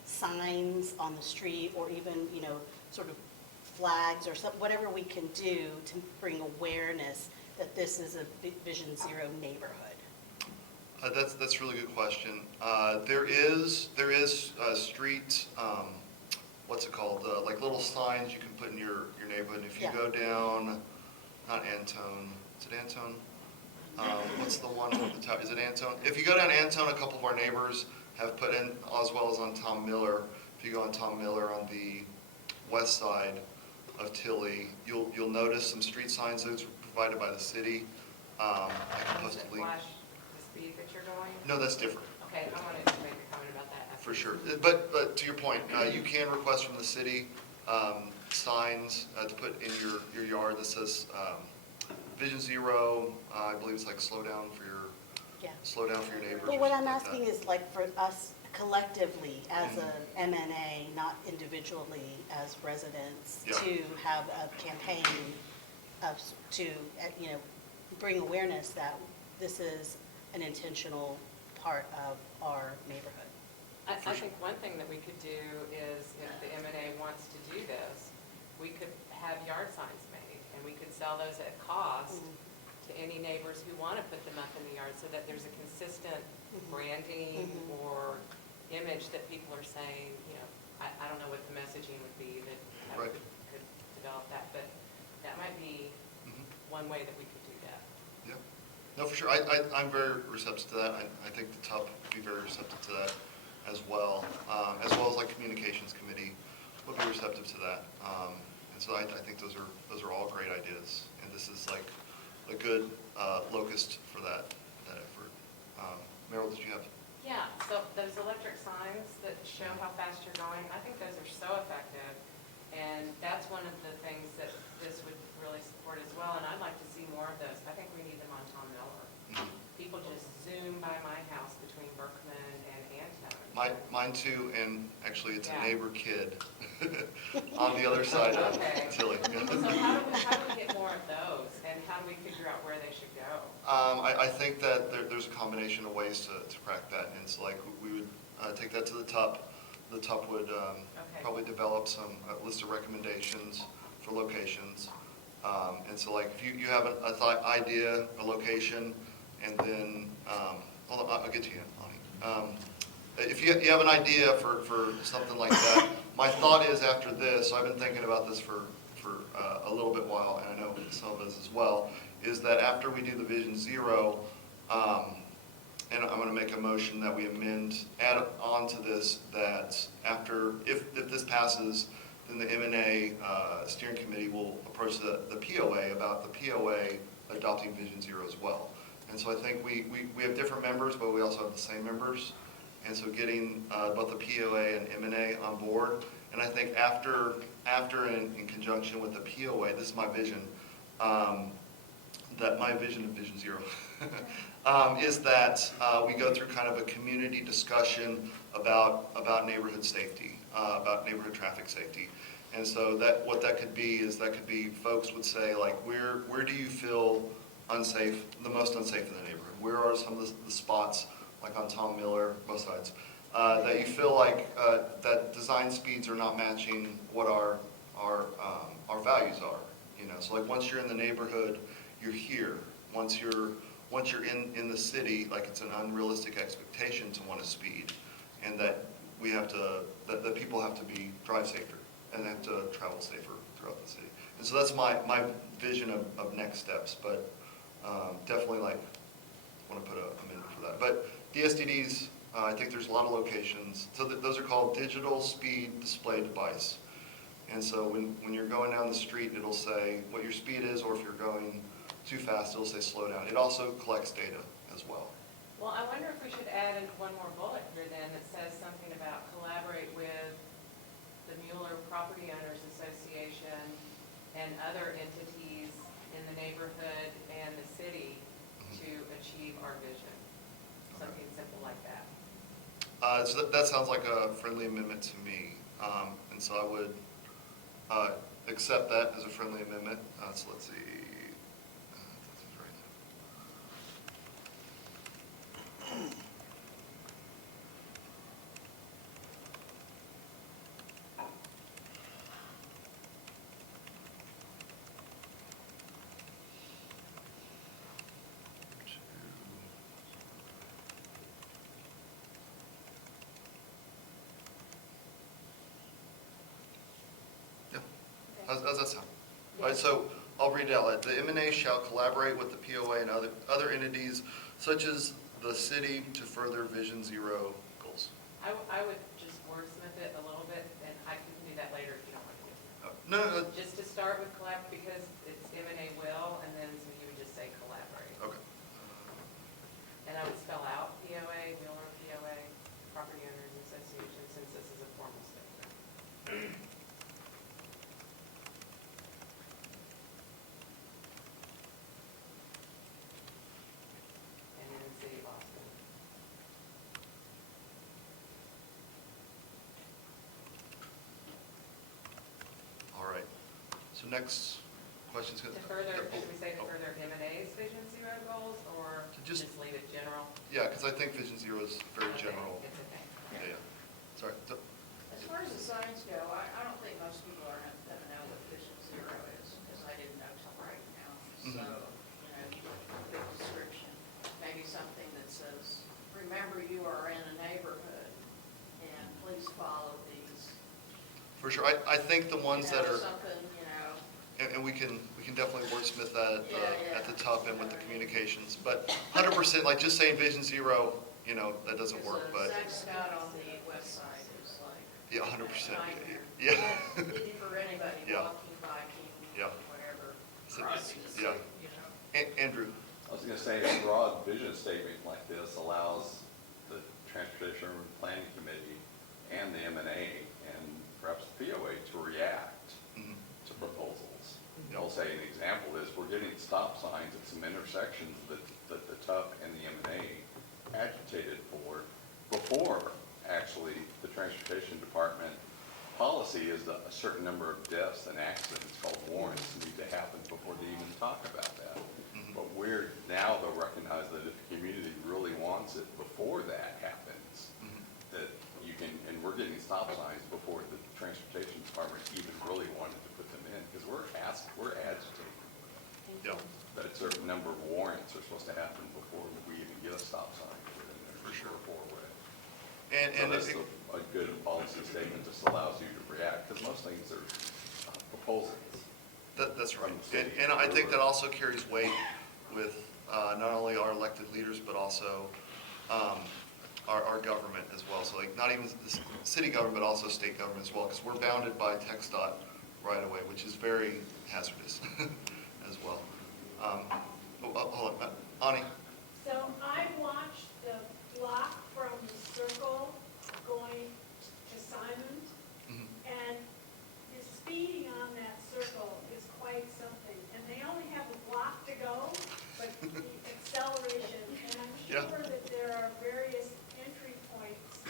signs on the street, or even, you know, sort of flags or whatever we can do to bring awareness that this is a Vision Zero neighborhood. That's a really good question. There is street, what's it called? Like little signs you can put in your neighborhood. If you Yeah. go down, not Antone, is it Antone? What's the one at the top? Is it Antone? If you go down Antone, a couple of our neighbors have put in, as well as on Tom Miller. If you go on Tom Miller on the west side of Tilly, you'll notice some street signs that's provided by the city. I can does post it a link. flash the speed that you're going? No, that's different. Okay, I wanted to make a comment about that. For sure. But to your point, you can request from the city signs to put in your yard that says Vision Zero. I believe it's like slow down for your neighbors. But or what something I'm like asking that. is like for us collectively as a MNA, not individually as residents, Yeah. to have a campaign to, you know, bring awareness that this is an intentional part of our neighborhood. I think one thing that we could do is, if the MNA wants to do this, we could have yard signs made, and we could sell those at cost to any neighbors who want to put them up in the yard, so that there's a consistent branding or image that people are saying, you know, I don't know what the messaging would be, that Right. could develop that, but that might be one way that we could do that. Yeah. No, for sure. I'm very receptive to that. I think the TUP would be very receptive to that as well as like communications committee would be receptive to that. And so I think those are all great ideas. And this is like good locust for that effort. Meryl, did you have? Yeah, so those electric signs that show how fast you're going, I think those are so effective. And that's one of the things that this would really support as well, and I'd like to see more of those. I think we need them on Tom Miller. People just zoom by my house between Berkman and Antone. Mine too, and actually it's a Yeah. neighbor kid on the other side of Okay. Tilly. So how do we get more of those, and how do we figure out where they should go? I think that there's a combination of ways to crack that, and it's like we would take that to the top. The top would probably develop some list of recommendations for locations. And so like if you have a thought idea, a location, and then, hold on, I'll get to you, Lonnie. If you have an idea for something like that, my thought is after this, so I've been thinking about this for a little bit while, and I know some of us as well, is that after we do the Vision Zero, and I'm going to make a motion that we add on to this, that after, if this passes, then the MNA steering committee will approach the POA about the POA adopting Vision Zero as well. And so I think we have different members, but we also have the same members. And so getting both the POA and MNA on board, and I think after in conjunction with the POA, this is my vision, that my vision of Vision Zero is that we go through kind of a community discussion about neighborhood safety, about neighborhood traffic safety. And so what that could be is folks would say like, where do you feel unsafe, the most unsafe in the neighborhood? Where are some of the spots, like on Tom Miller, both sides, that you feel like that design speeds are not matching what our values are? You know, so like once you're in the neighborhood, you're here. Once you're in the city, like it's an unrealistic expectation to want to speed, and that we have to that people have to drive safer and they have to travel safer throughout the city. And so that's my vision of next steps. But definitely like want to put a amendment for that. But DSDDs, I think there's a lot of locations. So those are called digital speed display device. And so when you're going down the street, it'll say what your speed is, or if you're going too fast, it'll say slow down. It also collects data as well. Well, I wonder if we should add in one more bullet here then that says something about collaborate with the Mueller Property Owners Association and other entities in the neighborhood and the city to achieve our vision. Something simple like that. So that sounds like a friendly amendment to me. And so I would accept that as a friendly amendment. So let's see. How's that sound? All right, so I'll read it out loud. The MNA shall collaborate with the POA and other entities such as the city to further Vision Zero goals. I would just wordsmith it a little bit, and I can do that later if you don't want to. No. Just to start with because it's M&A will, and then so you would just say collaborate. Okay. And I would spell out POA, Mueller POA, Property Owners Association, since this is a formal statement. And then City of Austin. All right. So next question's To gonna. further, should we say to further M&A's Vision Zero goals, or Just- just leave it general? Yeah, because I think Vision Zero is very Okay, general. It's okay. Yeah. Sorry. So- As far as the signs go, I don't think most people are going to know what Vision Zero is, because I didn't know till right now. So, you know, you want a big description, maybe something that says, remember you are in a neighborhood, and please follow these. For sure. I think the ones You know, that are, something, you know, and we can definitely wordsmith that Yeah. at the top end with the communications. But 100%, like just saying Vision Zero, you know, that doesn't work. But Zach Scott on the west side is like. yeah, 100%. Nightmare. Yeah. For anybody Yeah. walking, biking, Yeah. whatever, So- crossing the street, yeah. you know. Andrew? I was gonna say, a broad vision statement like this allows the Transportation and Planning Committee and the MNA and perhaps the POA to react Mhm. to proposals. I'll say an example is, we're getting stop signs at some intersections that the TUP and the MNA agitated for before, actually, the Transportation Department policy is that a certain number of deaths and accidents called warrants need to happen before they even talk about that. But we're, now they'll recognize that if the community really wants it before that happens, that you can, and we're getting stop signs before the Transportation Department even really wanted to put them in, because we're agitating Yeah, that a certain number of warrants are supposed to happen before we even get a stop sign put in there. For sure. Four-way. and, So and that's it- a good policy statement, just allows you to react, because most things are proposals. that's right. And I think that also carries weight with not only our elected leaders, but also our government as well. So like, not even the city government, but also state government as well, because we're bounded by TxDOT right away, which is very hazardous as well. Hold on, Ani? So I watched the block from the circle going to Simon's, Mhm. and the speeding on that circle is quite something. And they only have a block to go, but the acceleration, and I'm Yeah. sure that there are various entry points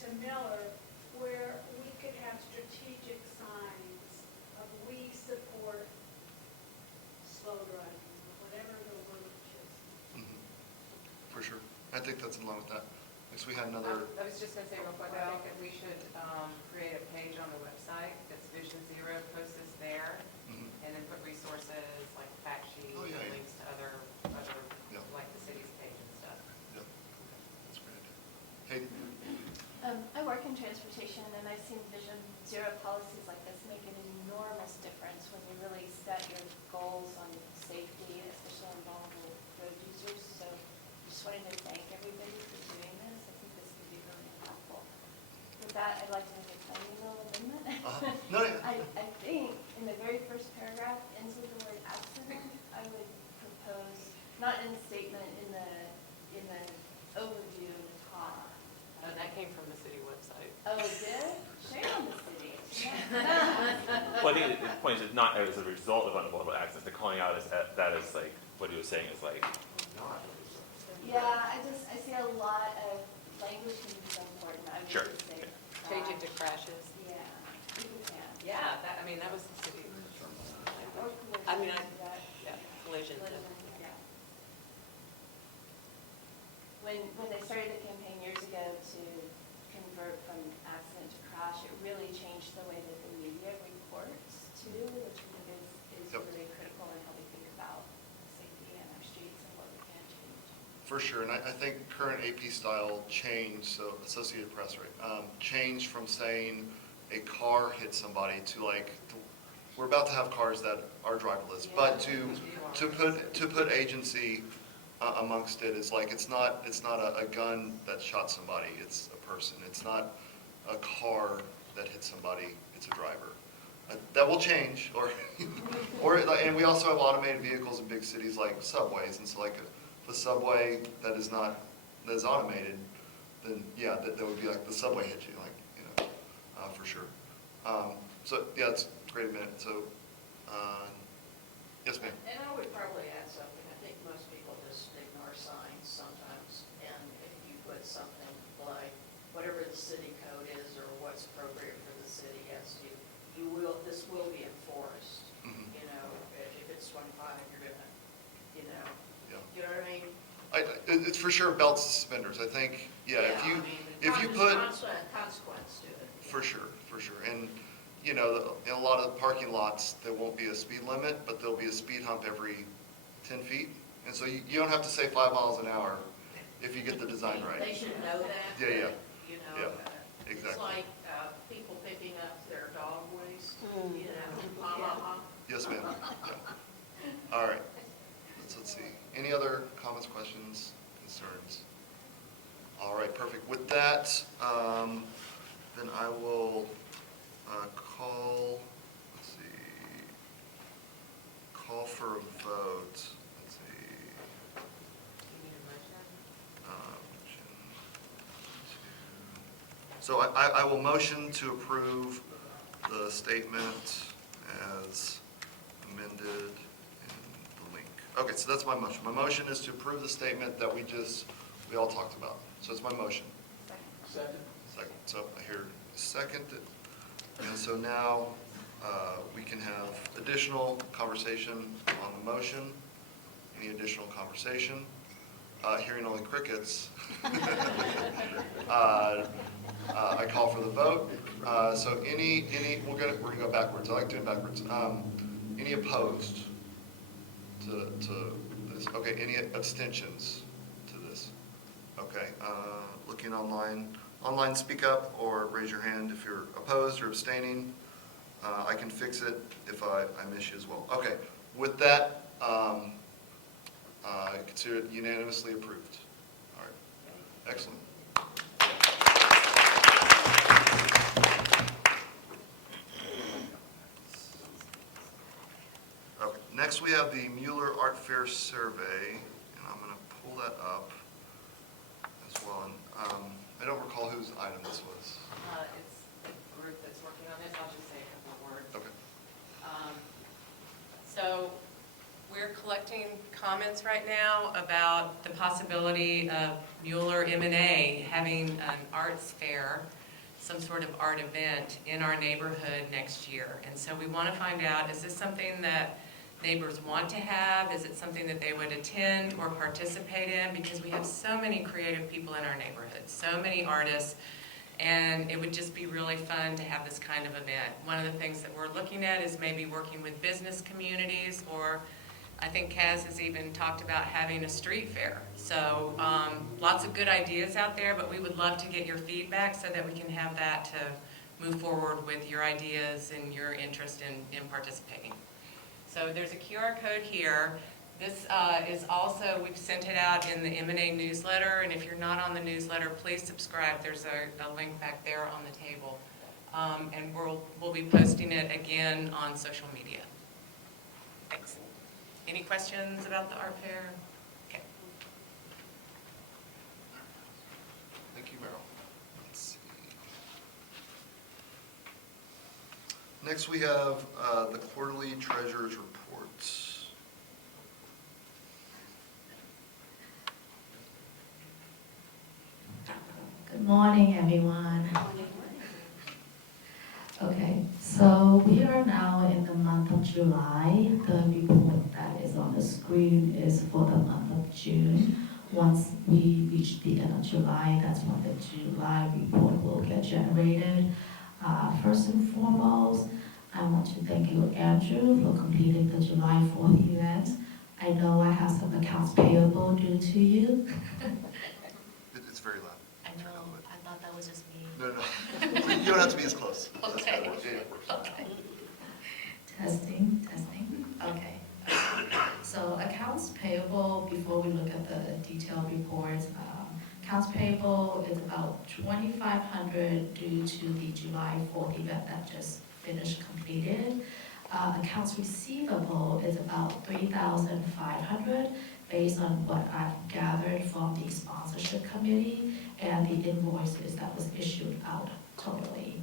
to Miller where we could have strategic signs of we support slow driving, whatever the word is. Mhm. For sure. I think that's in line with that. Next, we had another, I was just gonna say real quick, I think that we should create a page on the website that's Vision Zero, post this there, Mhm. and then put resources like fact sheets Oh, yeah, and yeah. links to other, Yeah. like the city's page and stuff. yeah, that's a great idea. Hayden? I work in transportation and I've seen Vision Zero policies like this make an enormous difference when you really set your goals on safety, especially on vulnerable road users. So just wanted to thank everybody for doing this. I think this could be really helpful. With that, I'd like to make a tiny little amendment. No, yeah. I think in the very first paragraph, ends with the word accident. I would propose, not in the statement, in the overview in the top. And that came from the city website. Oh, it did? Shame on the city. Well, I think the point is not as a result of unavoidable accidents, they're calling out as, that as like, what he was saying is like, Yeah, I see a lot of language can be so important. I would Sure. just say. Change it to crashes. Yeah, people can. Yeah, that, I mean, that was the city. Or I mean, I- collision, that- Yeah, collision. yeah. When they started the campaign years ago to convert from accident to crash, it really changed the way that the media reports too, which I think is Yep. really critical in how we think about safety on our streets and what we can change. For sure, and I think current AP style changed, so Associated Press, right, changed from saying a car hit somebody to like, we're about to have cars that are driverless, but to put agency amongst it is like, it's not a gun that shot somebody, it's a person. It's not a car that hit somebody, it's a driver. That will change, and we also have automated vehicles in big cities like subways, and so like the subway that is automated, then yeah, that would be like the subway hit you, like, you know, for sure. So yeah, it's a great minute. So, yes, ma'am. And I would probably add something. I think most people just ignore signs sometimes. And if you put something like whatever the city code is or what's appropriate for the city as to, this will be enforced. Mhm. You know, if it's 25, you're gonna, you know, Yeah. you know what I mean? It's for sure belts and suspenders. I think, yeah, I mean, if you there's put, consequence to it. for sure. And, you know, in a lot of the parking lots, there won't be a speed limit, but there'll be a speed hump every 10 feet. And so you don't have to say 5 miles an hour if you get the design right. They should know that. Yeah, yeah. You know, Yeah, it's exactly. like people picking up their dog waste, Mm. you know, ha ha ha. Yes, ma'am. Yeah. All right. Let's see. Any other comments, questions, concerns? All right, perfect. With that, then I will call, let's see, call for a vote. So I will motion to approve the statement as amended in the link. Okay, so that's my motion. My motion is to approve the statement that we all talked about. So it's my motion. Second. Second. So I hear second. And so now we can have additional conversation on the motion. Any additional conversation? Hearing only crickets. I call for the vote. So we're gonna go backwards. I like doing backwards. Any opposed to this? Okay, any abstentions to this? Okay, looking online. Online, speak up or raise your hand if you're opposed or abstaining. I can fix it if I miss you as well. Okay, with that, I consider it unanimously approved. All right, excellent. Okay, next we have the Mueller Art Fair survey, and I'm going to pull that up as well. And I don't recall whose item this was. It's the group that's working on this, I'll just say a couple of words. Okay. So we're collecting comments right now about the possibility of Mueller MNA having an arts fair, some sort of art event in our neighborhood next year. And so we want to find out, is this something that neighbors want to have? Is it something that they would attend or participate in? Because we have so many creative people in our neighborhood, so many artists, and it would just be really fun to have this kind of event. One of the things that we're looking at is maybe working with business communities, or I think Kaz has even talked about having a street fair. So lots of good ideas out there, but we would love to get your feedback so that we can have that to move forward with your ideas and your interest in participating. So there's a QR code here. This is also, we've sent it out in the MNA newsletter, and if you're not on the newsletter, please subscribe. There's a link back there on the table. And we'll be posting it again on social media. Thanks. Any questions about the art fair? Okay. Thank you, Meryl. Let's see. Next, we have the quarterly treasurer's reports. Good morning, everyone. Okay, so we are now in the month of July. The report that is on the screen is for the month of June. Once we reach the end of July, that's when the July report will get generated. First and foremost, I want to thank you, Andrew, for completing the July 4th event. I know I have some accounts payable due to you. It's very loud. I know, I thought that was just me. No. You don't have to be as close. Okay. Okay. Testing. Okay. So accounts payable, before we look at the detailed reports, accounts payable is about $2,500 due to the July 4th event that just finished completed. Accounts receivable is about $3,500 based on what I've gathered from the sponsorship committee and the invoices that was issued out totally.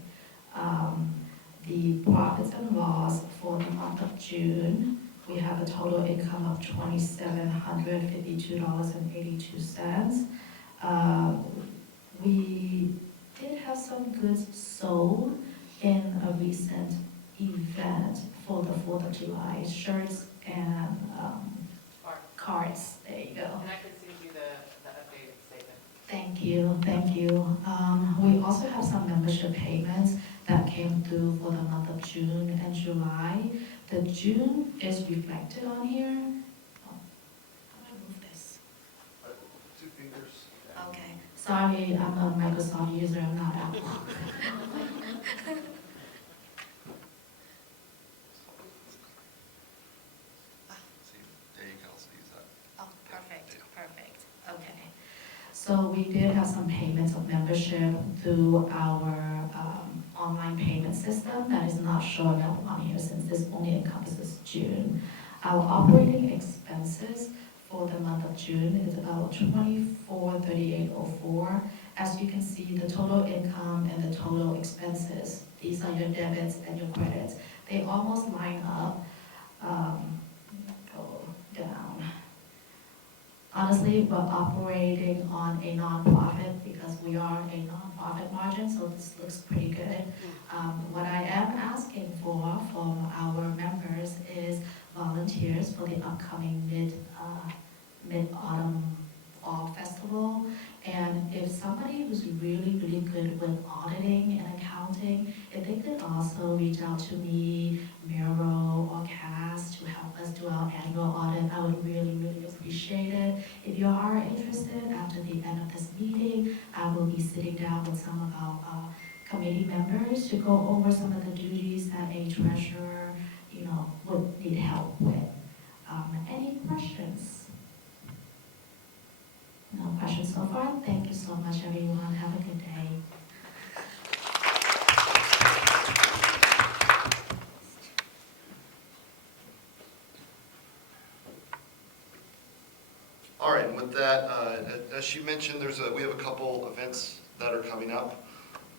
The profits and loss for the month of June, we have a total income of $2,752.82. We did have some goods sold in a recent event for the 4th of July, shirts and cards. There you go. And I can send you the updated statement. Thank you. We also have some membership payments that came through for the month of June and July. The June is reflected on here. Oh, how do I move this? 2 fingers. Okay, sorry, I'm a Microsoft user, I'm not Apple. See, there you can also use that. Oh, perfect. Okay. So we did have some payments of membership through our online payment system that is not showing up on here since this only encompasses June. Our operating expenses for the month of June is about 2438.04. As you can see, the total income and the total expenses, these are your debits and your credits. They almost line up. Go down. Honestly, we're operating on a nonprofit because we are a nonprofit margin, so this looks pretty good. What I am asking for from our members is volunteers for the upcoming mid-autumn fall festival. And if somebody who's really, really good with auditing and accounting, if they could also reach out to me, Miro or Cass, to help us do our annual audit, I would really, really appreciate it. If you are interested, after the end of this meeting, I will be sitting down with some of our committee members to go over some of the duties that a treasurer, would need help with. Any questions? No questions so far. Thank you so much, everyone. Have a good day. All right, and with that, as she mentioned, we have a couple events that are coming up.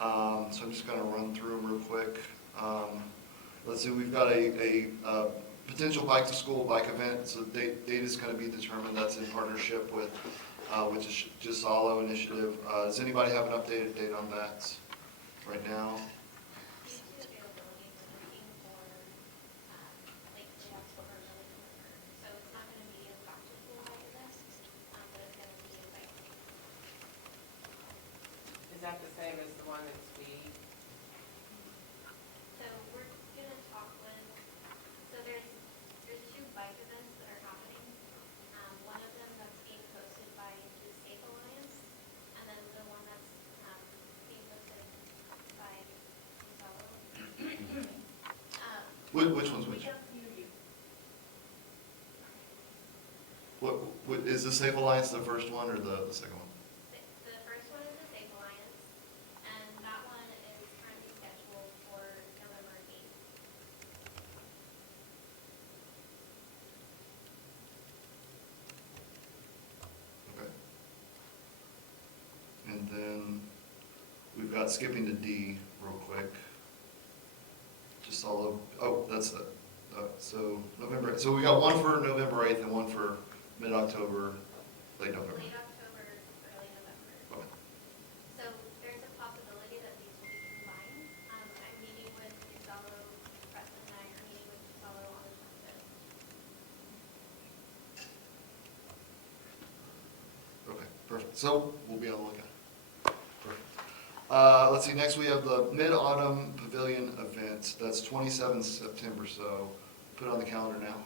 So I'm just going to run through them real quick. Let's see, we've got a potential bike to school bike event. So date is going to be determined. That's in partnership with the Gisalo initiative. Does anybody have an updated date on that right now? Is that the same as the one that's we? So we're gonna talk with, so there's two bike events that are happening. One of them that's being hosted by the Safe Alliance, and then the one that's being hosted by Gisalo. Which one's which? What is the Safe Alliance the first one or the second one? The first one is the Safe Alliance, and that one is currently scheduled for November 8th. Okay. And then we've got skipping to D real quick. Just all that's it. So November. So we got one for November 8th and one for mid-October, late November. Late October, early November. Okay. So there's a possibility that these will be combined. I'm meeting with Gisalo, Preston and I are meeting with Gisalo on the 25th. Okay, perfect. So we'll be on the lookout. Perfect. Let's see, next we have the Mid-Autumn Pavilion event. That's 27th September, so put it on the calendar now.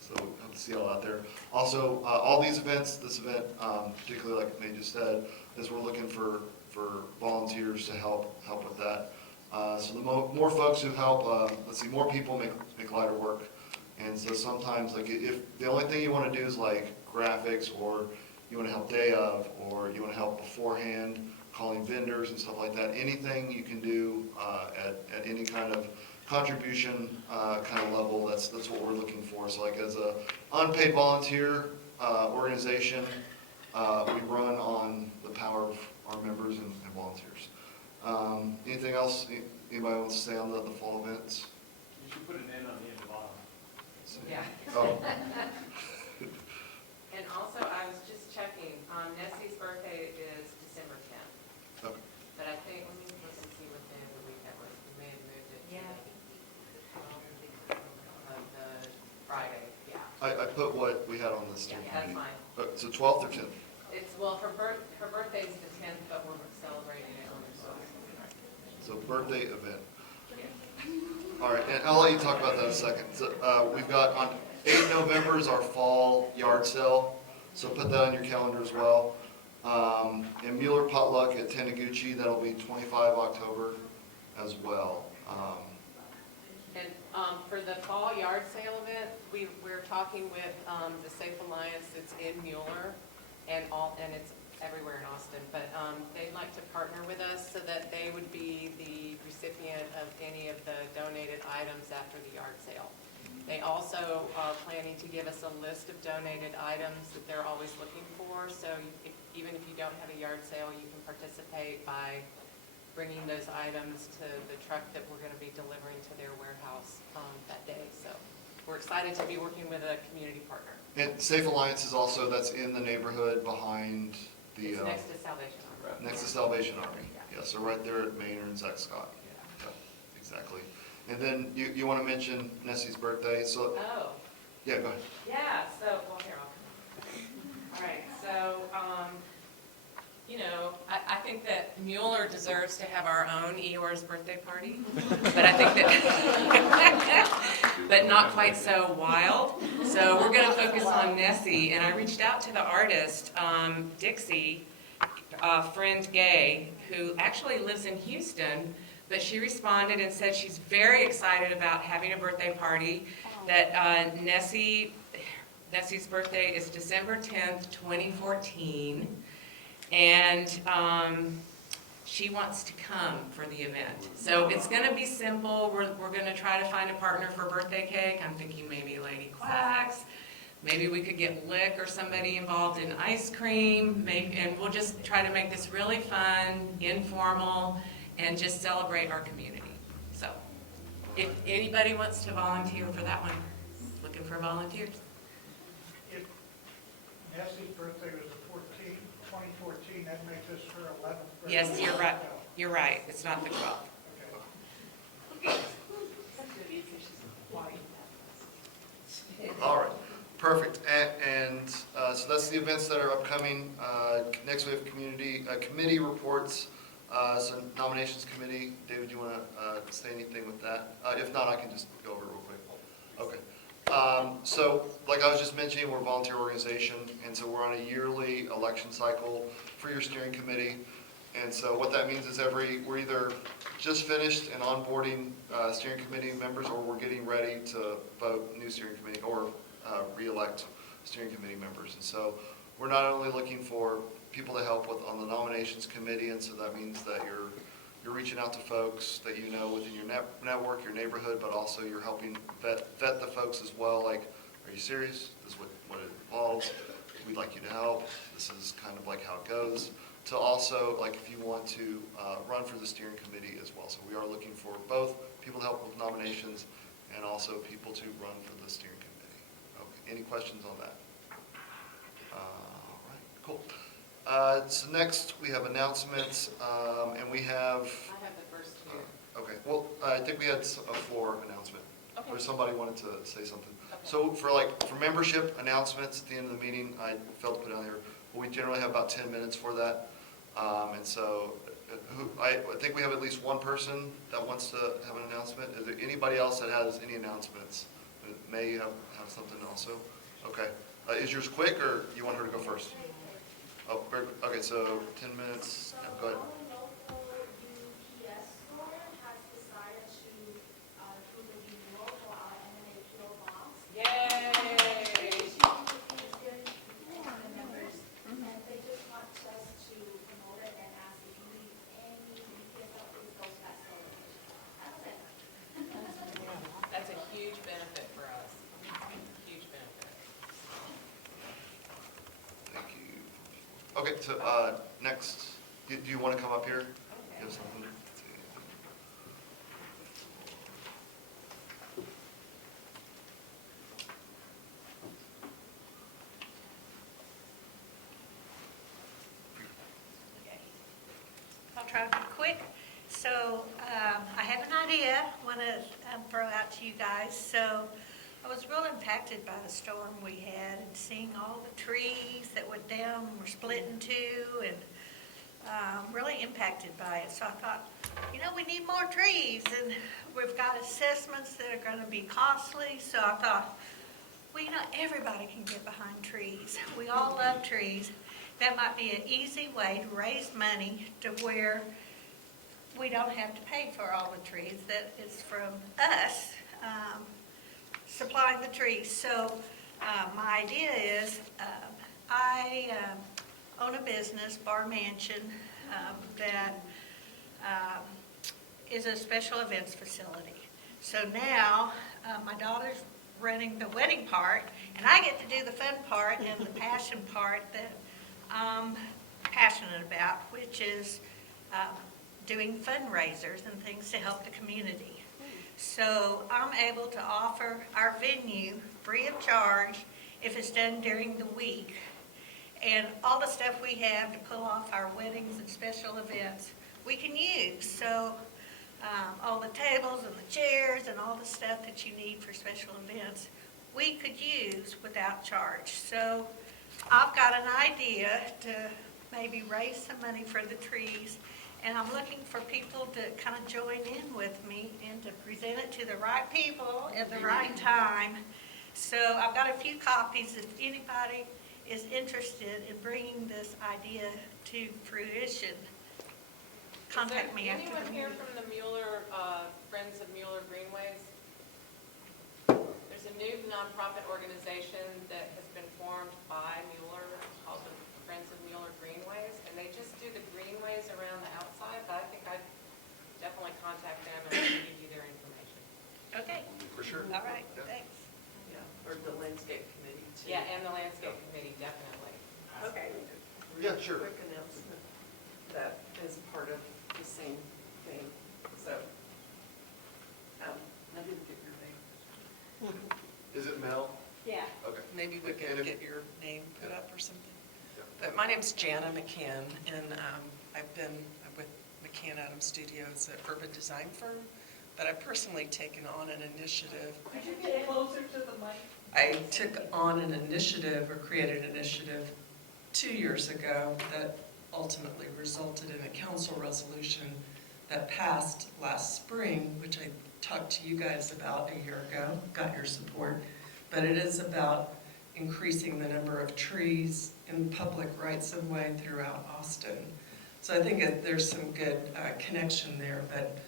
So we hope to see y'all out there. Also, all these events, this event, particularly like May just said, is we're looking for volunteers to help with that. So the more folks who help, let's see, more people make lighter work. And so sometimes, like, if the only thing you want to do is like graphics, or you want to help day of, or you want to help beforehand, calling vendors and stuff like that, anything you can do at any kind of contribution kind of level, that's what we're looking for. So like as a unpaid volunteer organization, we run on the power of our members and volunteers. Anything else anybody wants to say on the fall events? You should put an N on the end of autumn. Yeah. Oh, And also, I was just checking, Nessie's birthday is December 10th. okay. But I think, let me look and see what day of the week that was. We may have moved it to the Friday, yeah. I put what we had on this. Yeah, that's fine. So 12th or 10th? It's, well, her birthday's the 10th, but we're celebrating it on her birthday. So birthday event. All right, and I'll let you talk about that in a second. So, we've got on 8 November is our fall yard sale, so put that on your calendar as well. And Mueller Potluck at Taniguchi, that'll be 25 October as well. And for the fall yard sale event, we're talking with the Safe Alliance that's in Mueller and it's everywhere in Austin, but they'd like to partner with us so that they would be the recipient of any of the donated items after the yard sale. They also are planning to give us a list of donated items that they're always looking for. So even if you don't have a yard sale, you can participate by bringing those items to the truck that we're going to be delivering to their warehouse that day. So we're excited to be working with a community partner. And Safe Alliance is also, that's in the neighborhood behind the, It's next to Salvation Army. next to Salvation Army. Yeah, so right there at Maynard and Zach Scott. Yeah. Yeah, exactly. And then you want to mention Nessie's birthday, so, Oh, yeah, go ahead. yeah, so, well, here, all right, so, you know, I think that Mueller deserves to have our own Eeyore's birthday party, but I think that, but not quite so wild. So we're gonna focus on Nessie, and I reached out to the artist, Dixie, friend Gay, who actually lives in Houston, but she responded and said she's very excited about having a birthday party, that Nessie's birthday is December 10th, 2014, and she wants to come for the event. So it's going to be simple. We're going to try to find a partner for birthday cake. I'm thinking maybe Lady Quacks. Maybe we could get Lick or somebody involved in ice cream, and we'll just try to make this really fun, informal, and just celebrate our community. So if anybody wants to volunteer for that one, looking for volunteers. If Nessie's birthday was the 2014, that makes this her 11th birthday. Yes, you're right. You're right. It's not the 12th. All right, perfect. And so that's the events that are upcoming. Next we have committee reports. So nominations committee, David, do you want to say anything with that? If not, I can just go over it real quick. Okay. So like I was just mentioning, we're a volunteer organization, and so we're on a yearly election cycle for your steering committee. And so what that means is we're either just finished and onboarding steering committee members, or we're getting ready to vote new steering committee or re-elect steering committee members. And so we're not only looking for people to help on the nominations committee, and so that means that you're reaching out to folks that you know within your network, your neighborhood, but also you're helping vet the folks as well. Like, are you serious? This is what it involves. We'd like you to help. This is kind of like how it goes. To also, like, if you want to run for the steering committee as well. So we are looking for both people to help with nominations and also people to run for the steering committee. Okay. Any questions on that? All right, cool. So next we have announcements, and we have. I have the first two. Okay, well, I think we had a floor announcement. Okay. Or somebody wanted to say something. Okay. So for membership announcements at the end of the meeting, I failed to put down here. We generally have about 10 minutes for that. And so I think we have at least one person that wants to have an announcement. Is there anybody else that has any announcements that may have something also? Okay. Is yours quick, or you want her to go first? Oh, very quick. Okay, so 10 minutes. Yeah, go ahead. Local UPS store has decided to do the renewal for our MNA PO box. Yay! The members, and they just want us to promote it and ask if you need any UPS updates, those fast delivery. That was it. That's a huge benefit for us. Huge benefit. Thank you. Okay, so next, do you want to come up here? You have something? I'll try to be quick. So I have an idea I want to throw out to you guys. So I was real impacted by the storm we had and seeing all the trees that went down and were split in two, and really impacted by it. So I thought, we need more trees, and we've got assessments that are going to be costly. So I thought, well, everybody can get behind trees. We all love trees. That might be an easy way to raise money to where we don't have to pay for all the trees. That is from us supplying the trees. So my idea is I own a business, Bar Mansion, that is a special events facility. So now my daughter's running the wedding part, and I get to do the fun part and the passion part that I'm passionate about, which is doing fundraisers and things to help the community. So I'm able to offer our venue free of charge if it's done during the week. And all the stuff we have to pull off our weddings and special events, we can use. So all the tables and the chairs and all the stuff that you need for special events, we could use without charge. So I've got an idea to maybe raise some money for the trees, and I'm looking for people to kind of join in with me and to present it to the right people at the right time. So I've got a few copies if anybody is interested in bringing this idea to fruition. Contact me after the Anyone here meeting. from the Mueller, Friends of Mueller Greenways? There's a new nonprofit organization that has been formed by Mueller called the Friends of Mueller Greenways, and they just do the greenways around the outside, but I think I'd definitely contact them and give you their information. Okay, For sure. all right, Yeah. thanks. Yeah, or the landscape committee too. Yeah, and the landscape committee, definitely. Okay. Yeah, sure. Quick announcement, that is part of the same thing, so, I didn't get your name. Is it Mel? Yeah. Okay. Maybe we And can if- get your name put Yeah. up or something. Yeah. But my name's Jana McCann, and I've been with McCann Adams Studios, an urban design firm, but I've personally taken on an initiative. Could you get closer to the mic? I took on an initiative, or created an initiative 2 years ago that ultimately resulted in a council resolution that passed last spring, which I talked to you guys about a year ago, got your support. But it is about increasing the number of trees in public rights of way throughout Austin. So I think that there's some good connection there, but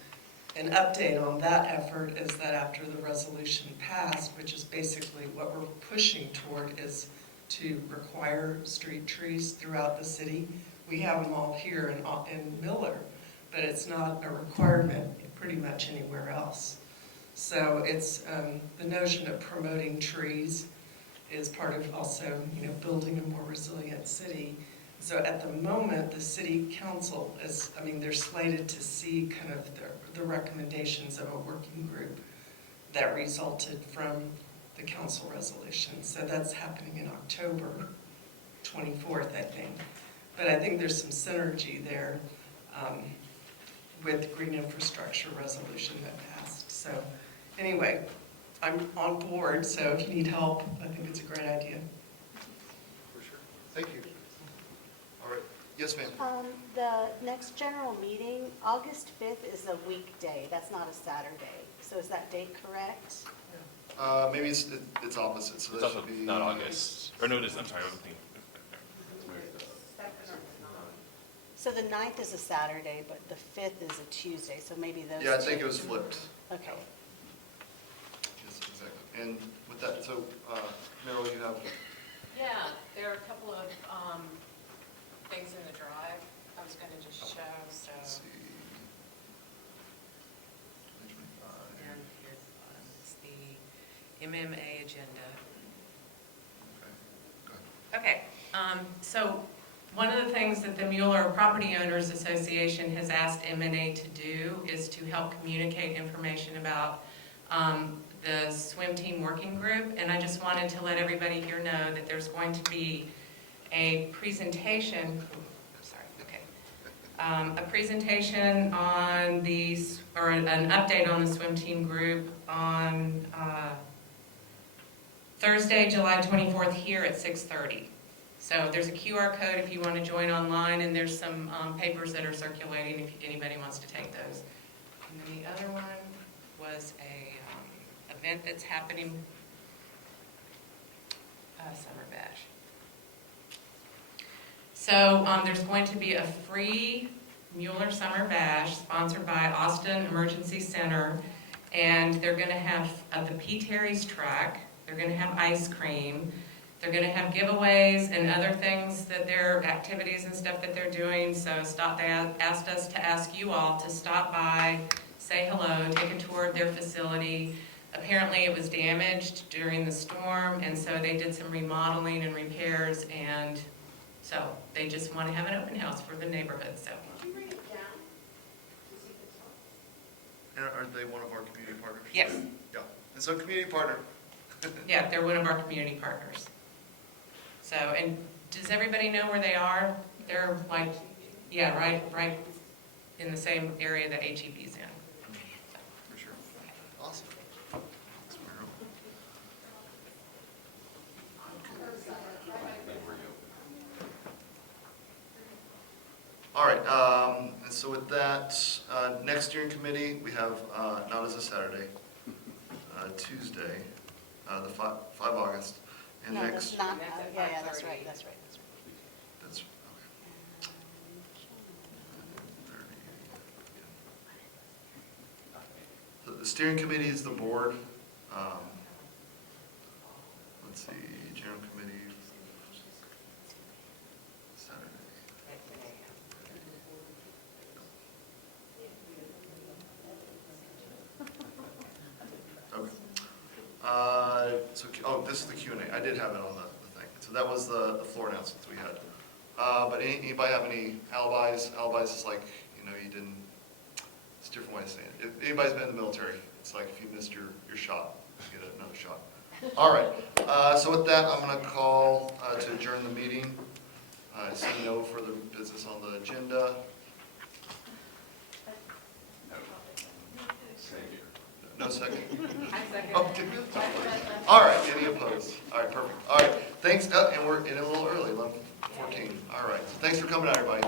an update on that effort is that after the resolution passed, which is basically what we're pushing toward, is to require street trees throughout the city. We have them all here in Miller, but it's not a requirement pretty much anywhere else. So it's the notion of promoting trees is part of also, building a more resilient city. So at the moment, the city council is, they're slated to see kind of the recommendations of a working group that resulted from the council resolution. So that's happening in October 24th, I think. But I think there's some synergy there with green infrastructure resolution that passed. So anyway, I'm on board, so if you need help, I think it's a great idea. For sure. Thank you. All right. Yes, ma'am. The next general meeting, August 5th is a weekday. That's not a Saturday. So is that date correct? Maybe it's opposite, so It's that also should be. not August, or no, it is, I'm sorry, I'm thinking. So the 9th is a Saturday, but the 5th is a Tuesday, so maybe those Yeah, I think two- it was flipped. Okay. Yes, exactly. And with that, so, Meryl, you have, Yeah, there are a couple of things in the drive I was going to just show, so. let's see. Page 25. And here's it's the MMA agenda. Okay, go ahead. Okay, so one of the things that the Mueller Property Owners Association has asked MNA to do is to help communicate information about the swim team working group. And I just wanted to let everybody here know that there's going to be a presentation, a presentation on these, or an update on the swim team group on Thursday, July 24th here at 6:30. So there's a QR code if you want to join online, and there's some papers that are circulating if anybody wants to take those. And then the other one was a event that's happening, Summer Bash. So there's going to be a free Mueller Summer Bash sponsored by Austin Emergency Center, and they're going to have the P. Terry's track. They're going to have ice cream. They're going to have giveaways and other things that their activities and stuff that they're doing. So they asked us to ask you all to stop by, say hello, take a tour of their facility. apparently it was damaged during the storm, and so they did some remodeling and repairs, and so they just want to have an open house for the neighborhood, so. Did you bring it down? To see the top? And are they one of our community partners? Yes, Yeah, and so community partner. yeah, they're one of our community partners. So, and does everybody know where they are? They're like, yeah, right in the same area that HEB's in. For sure. Awesome. Thanks, Meryl. All right, and so with that, next steering committee, we have, not as a Saturday, Tuesday, the 5 August. And No, next, that's not, That's at yeah, that's 5:30. right, that's right, that's right. that's, okay. The steering committee is the board. Let's see, general committee. Saturday. Okay. This is the Q&A. I did have it on the thing. So that was the floor announcements we had. But anybody have any alibis? Alibis is like, you didn't, it's a different way of saying it. If anybody's been in the military, it's like if you missed your shot, you get another shot. All right, so with that, I'm gonna call to adjourn the meeting. I see no further business on the agenda. No second? I second. Okay. All right, any opposed? All right, perfect. All right, thanks, and we're in a little early, 11:14. All right, so thanks for coming out, everybody.